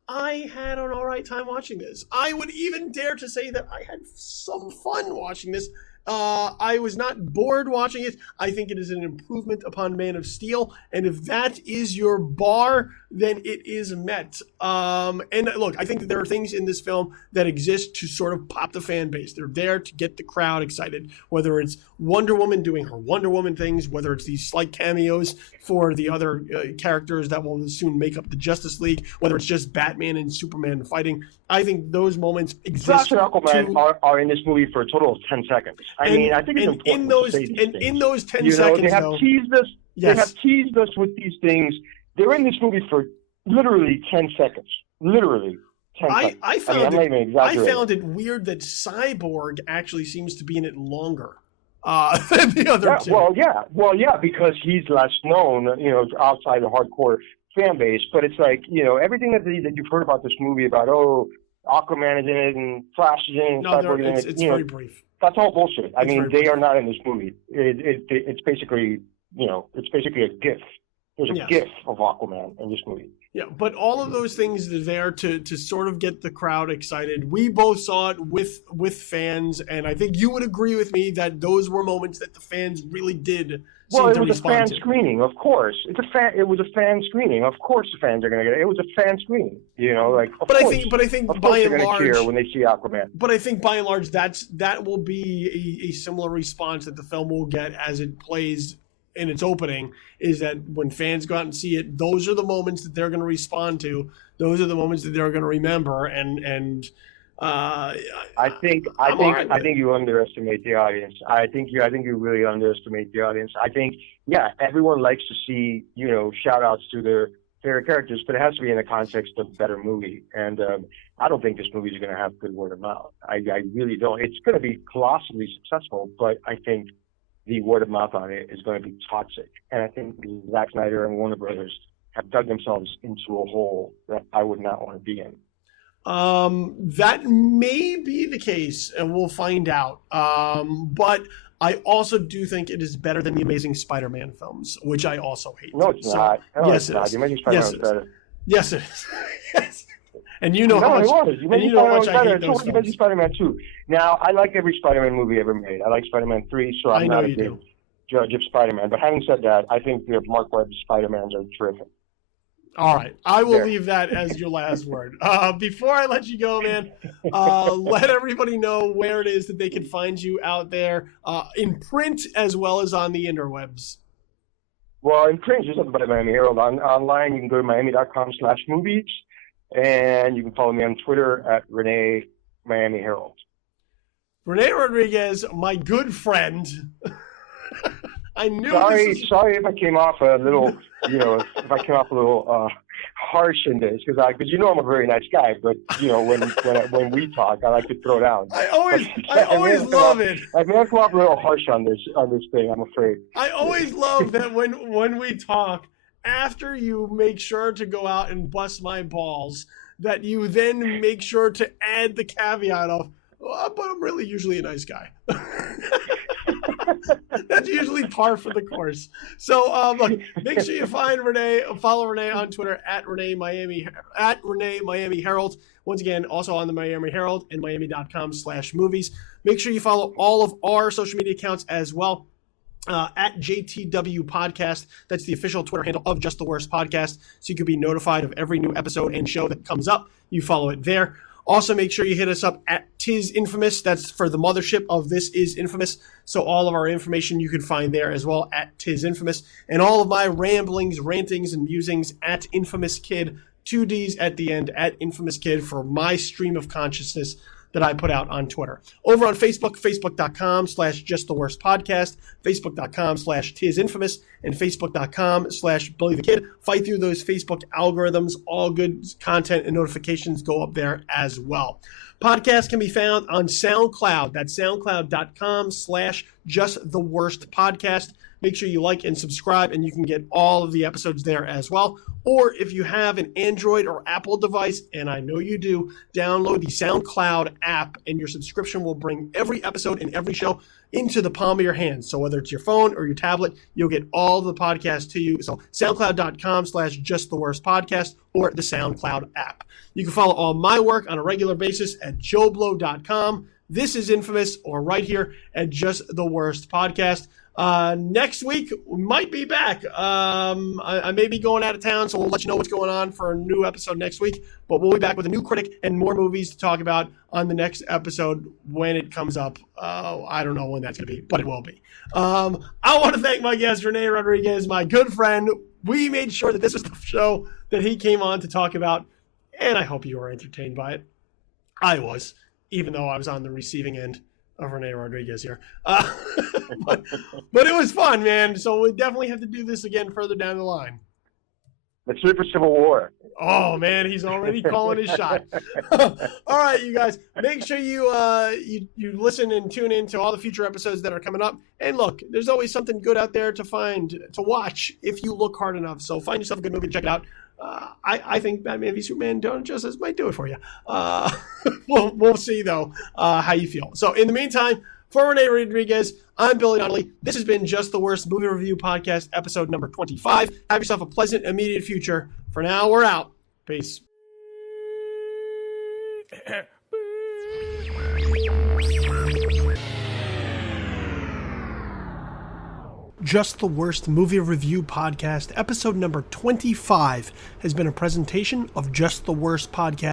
I had an all right time watching this. I would even dare to say that I had some fun watching this. I was not bored watching it. I think it is an improvement upon Man of Steel, and if that is your bar, then it is met. And look, I think that there are things in this film that exist to sort of pop the fan base. They're there to get the crowd excited, whether it's Wonder Woman doing her Wonder Woman things, whether it's these slight cameos for the other characters that will soon make up the Justice League, whether it's just Batman and Superman fighting. I think those moments exist. Flash and Aquaman are in this movie for a total of 10 seconds. I mean, I think it's important in those, to say these things. In those 10 seconds, they have teased us. Yes. They have teased us with these things. They're in this movie for literally 10 seconds. Literally 10 seconds. I found it weird that Cyborg actually seems to be in it longer than the other two. Well, yeah, because he's less known, outside the hardcore fan base. But it's like, everything that you've heard about this movie about, Aquaman is in it and Flash is in it and Cyborg is in it. It's very brief. That's all bullshit. I mean, they are not in this movie. It's basically, it's basically a GIF. There's a GIF of Aquaman in this movie. Yeah, but all of those things are there to sort of get the crowd excited. We both saw it with fans, and I think you would agree with me that those were moments that the fans really did. Well, it was a fan screening, of course. It was a fan screening. Of course, the fans are going to get it. It was a fan screening. But I think by and large, cheer when they see Aquaman. But I think by and large, that will be a similar response that the film will get as it plays in its opening. Is that when fans go out and see it, those are the moments that they're going to respond to. Those are the moments that they're going to remember. I think you underestimate the audience. I think you really underestimate the audience. I think, everyone likes to see, shout outs to their favorite characters, but it has to be in the context of a better movie. And I don't think this movie is going to have good word of mouth. I really don't. It's going to be colossally successful, but I think the word of mouth on it is going to be toxic. And I think Zack Snyder and Warner Brothers have dug themselves into a hole that I would not want to be in. That may be the case, and we'll find out. But I also do think it is better than the Amazing Spider-Man films, which I also hate. No, it's not. Yes, it's not. The Amazing Spider-Man is better. Yes, it is. Yes. And you know how much I hate those films. Amazing Spider-Man 2. Now, I like every Spider-Man movie ever made. I like Spider-Man 3, so I'm not a big judge of Spider-Man. But having said that, I think Mark Webb's Spider-Mans are terrific. All right. I will leave that as your last word. Before I let you go, man, let everybody know where it is that they can find you out there in print as well as on the interwebs. Well, in print, just about Miami Herald. Online, you can go to miami.com/movies, and you can follow me on Twitter at Rene Miami Herald. Rene Rodriguez, my good friend. I knew. Sorry if I came off a little, harsh in this, because I'm a very nice guy, but when we talk, I like to throw down. I always love it. I mean, I come off a little harsh on this thing, I'm afraid. I always love that when we talk, after you make sure to go out and bust my balls, that you then make sure to add the caveat of, but I'm really usually a nice guy. That's usually par for the course. So look, make sure you follow Rene on Twitter at Rene Miami Herald. Once again, also on the Miami Herald and Miami.com/movies. Make sure you follow all of our social media accounts as well. At JTW Podcast. That's the official Twitter handle of Just the Worst Podcast. So you can be notified of every new episode and show that comes up. You follow it there. Also, make sure you hit us up at Tis Infamous. That's for the mothership of This Is Infamous. So all of our information you can find there as well at Tis Infamous. And all of my ramblings, rantings, and musings at Infamous Kid, 2 Ds at the end, at Infamous Kid, for my stream of consciousness that I put out on Twitter. Over on Facebook, facebook.com/justtheworstpodcast, facebook.com/tisinfamous, and facebook.com/bullythekid. Fight through those Facebook algorithms. All good content and notifications go up there as well. Podcast can be found on SoundCloud. That's soundcloud.com/justtheworstpodcast. Make sure you like and subscribe, and you can get all of the episodes there as well. Or if you have an Android or Apple device, and I know you do, download the SoundCloud app, and your subscription will bring every episode and every show into the palm of your hand. So whether it's your phone or your tablet, you'll get all the podcasts to you. So soundcloud.com/justtheworstpodcast or the SoundCloud app. You can follow all my work on a regular basis at joblo.com. This is Infamous, or right here at Just the Worst Podcast. Next week, we might be back. I may be going out of town, so we'll let you know what's going on for a new episode next week. But we'll be back with a new critic and more movies to talk about on the next episode when it comes up. I don't know when that's going to be, but it will be. I want to thank my guest, Rene Rodriguez, my good friend. We made sure that this was the show that he came on to talk about, and I hope you were entertained by it. I was, even though I was on the receiving end of Rene Rodriguez here. But it was fun, man. So we definitely have to do this again further down the line. Let's do it for Civil War. Oh, man, he's already calling his shot. All right, you guys, make sure you listen and tune in to all the future episodes that are coming up. And look, there's always something good out there to watch if you look hard enough. So find yourself a good movie to check it out. I think Batman v Superman: Dawn of Justice might do it for you. We'll see, though, how you feel. So in the meantime, for Rene Rodriguez, I'm Billy Donnelly. This has been Just the Worst Movie Review Podcast, episode number 25. Have yourself a pleasant, immediate future. For now, we're out. Peace. Just the Worst Movie Review Podcast, episode number 25, has been a presentation of Just the Worst Podcast.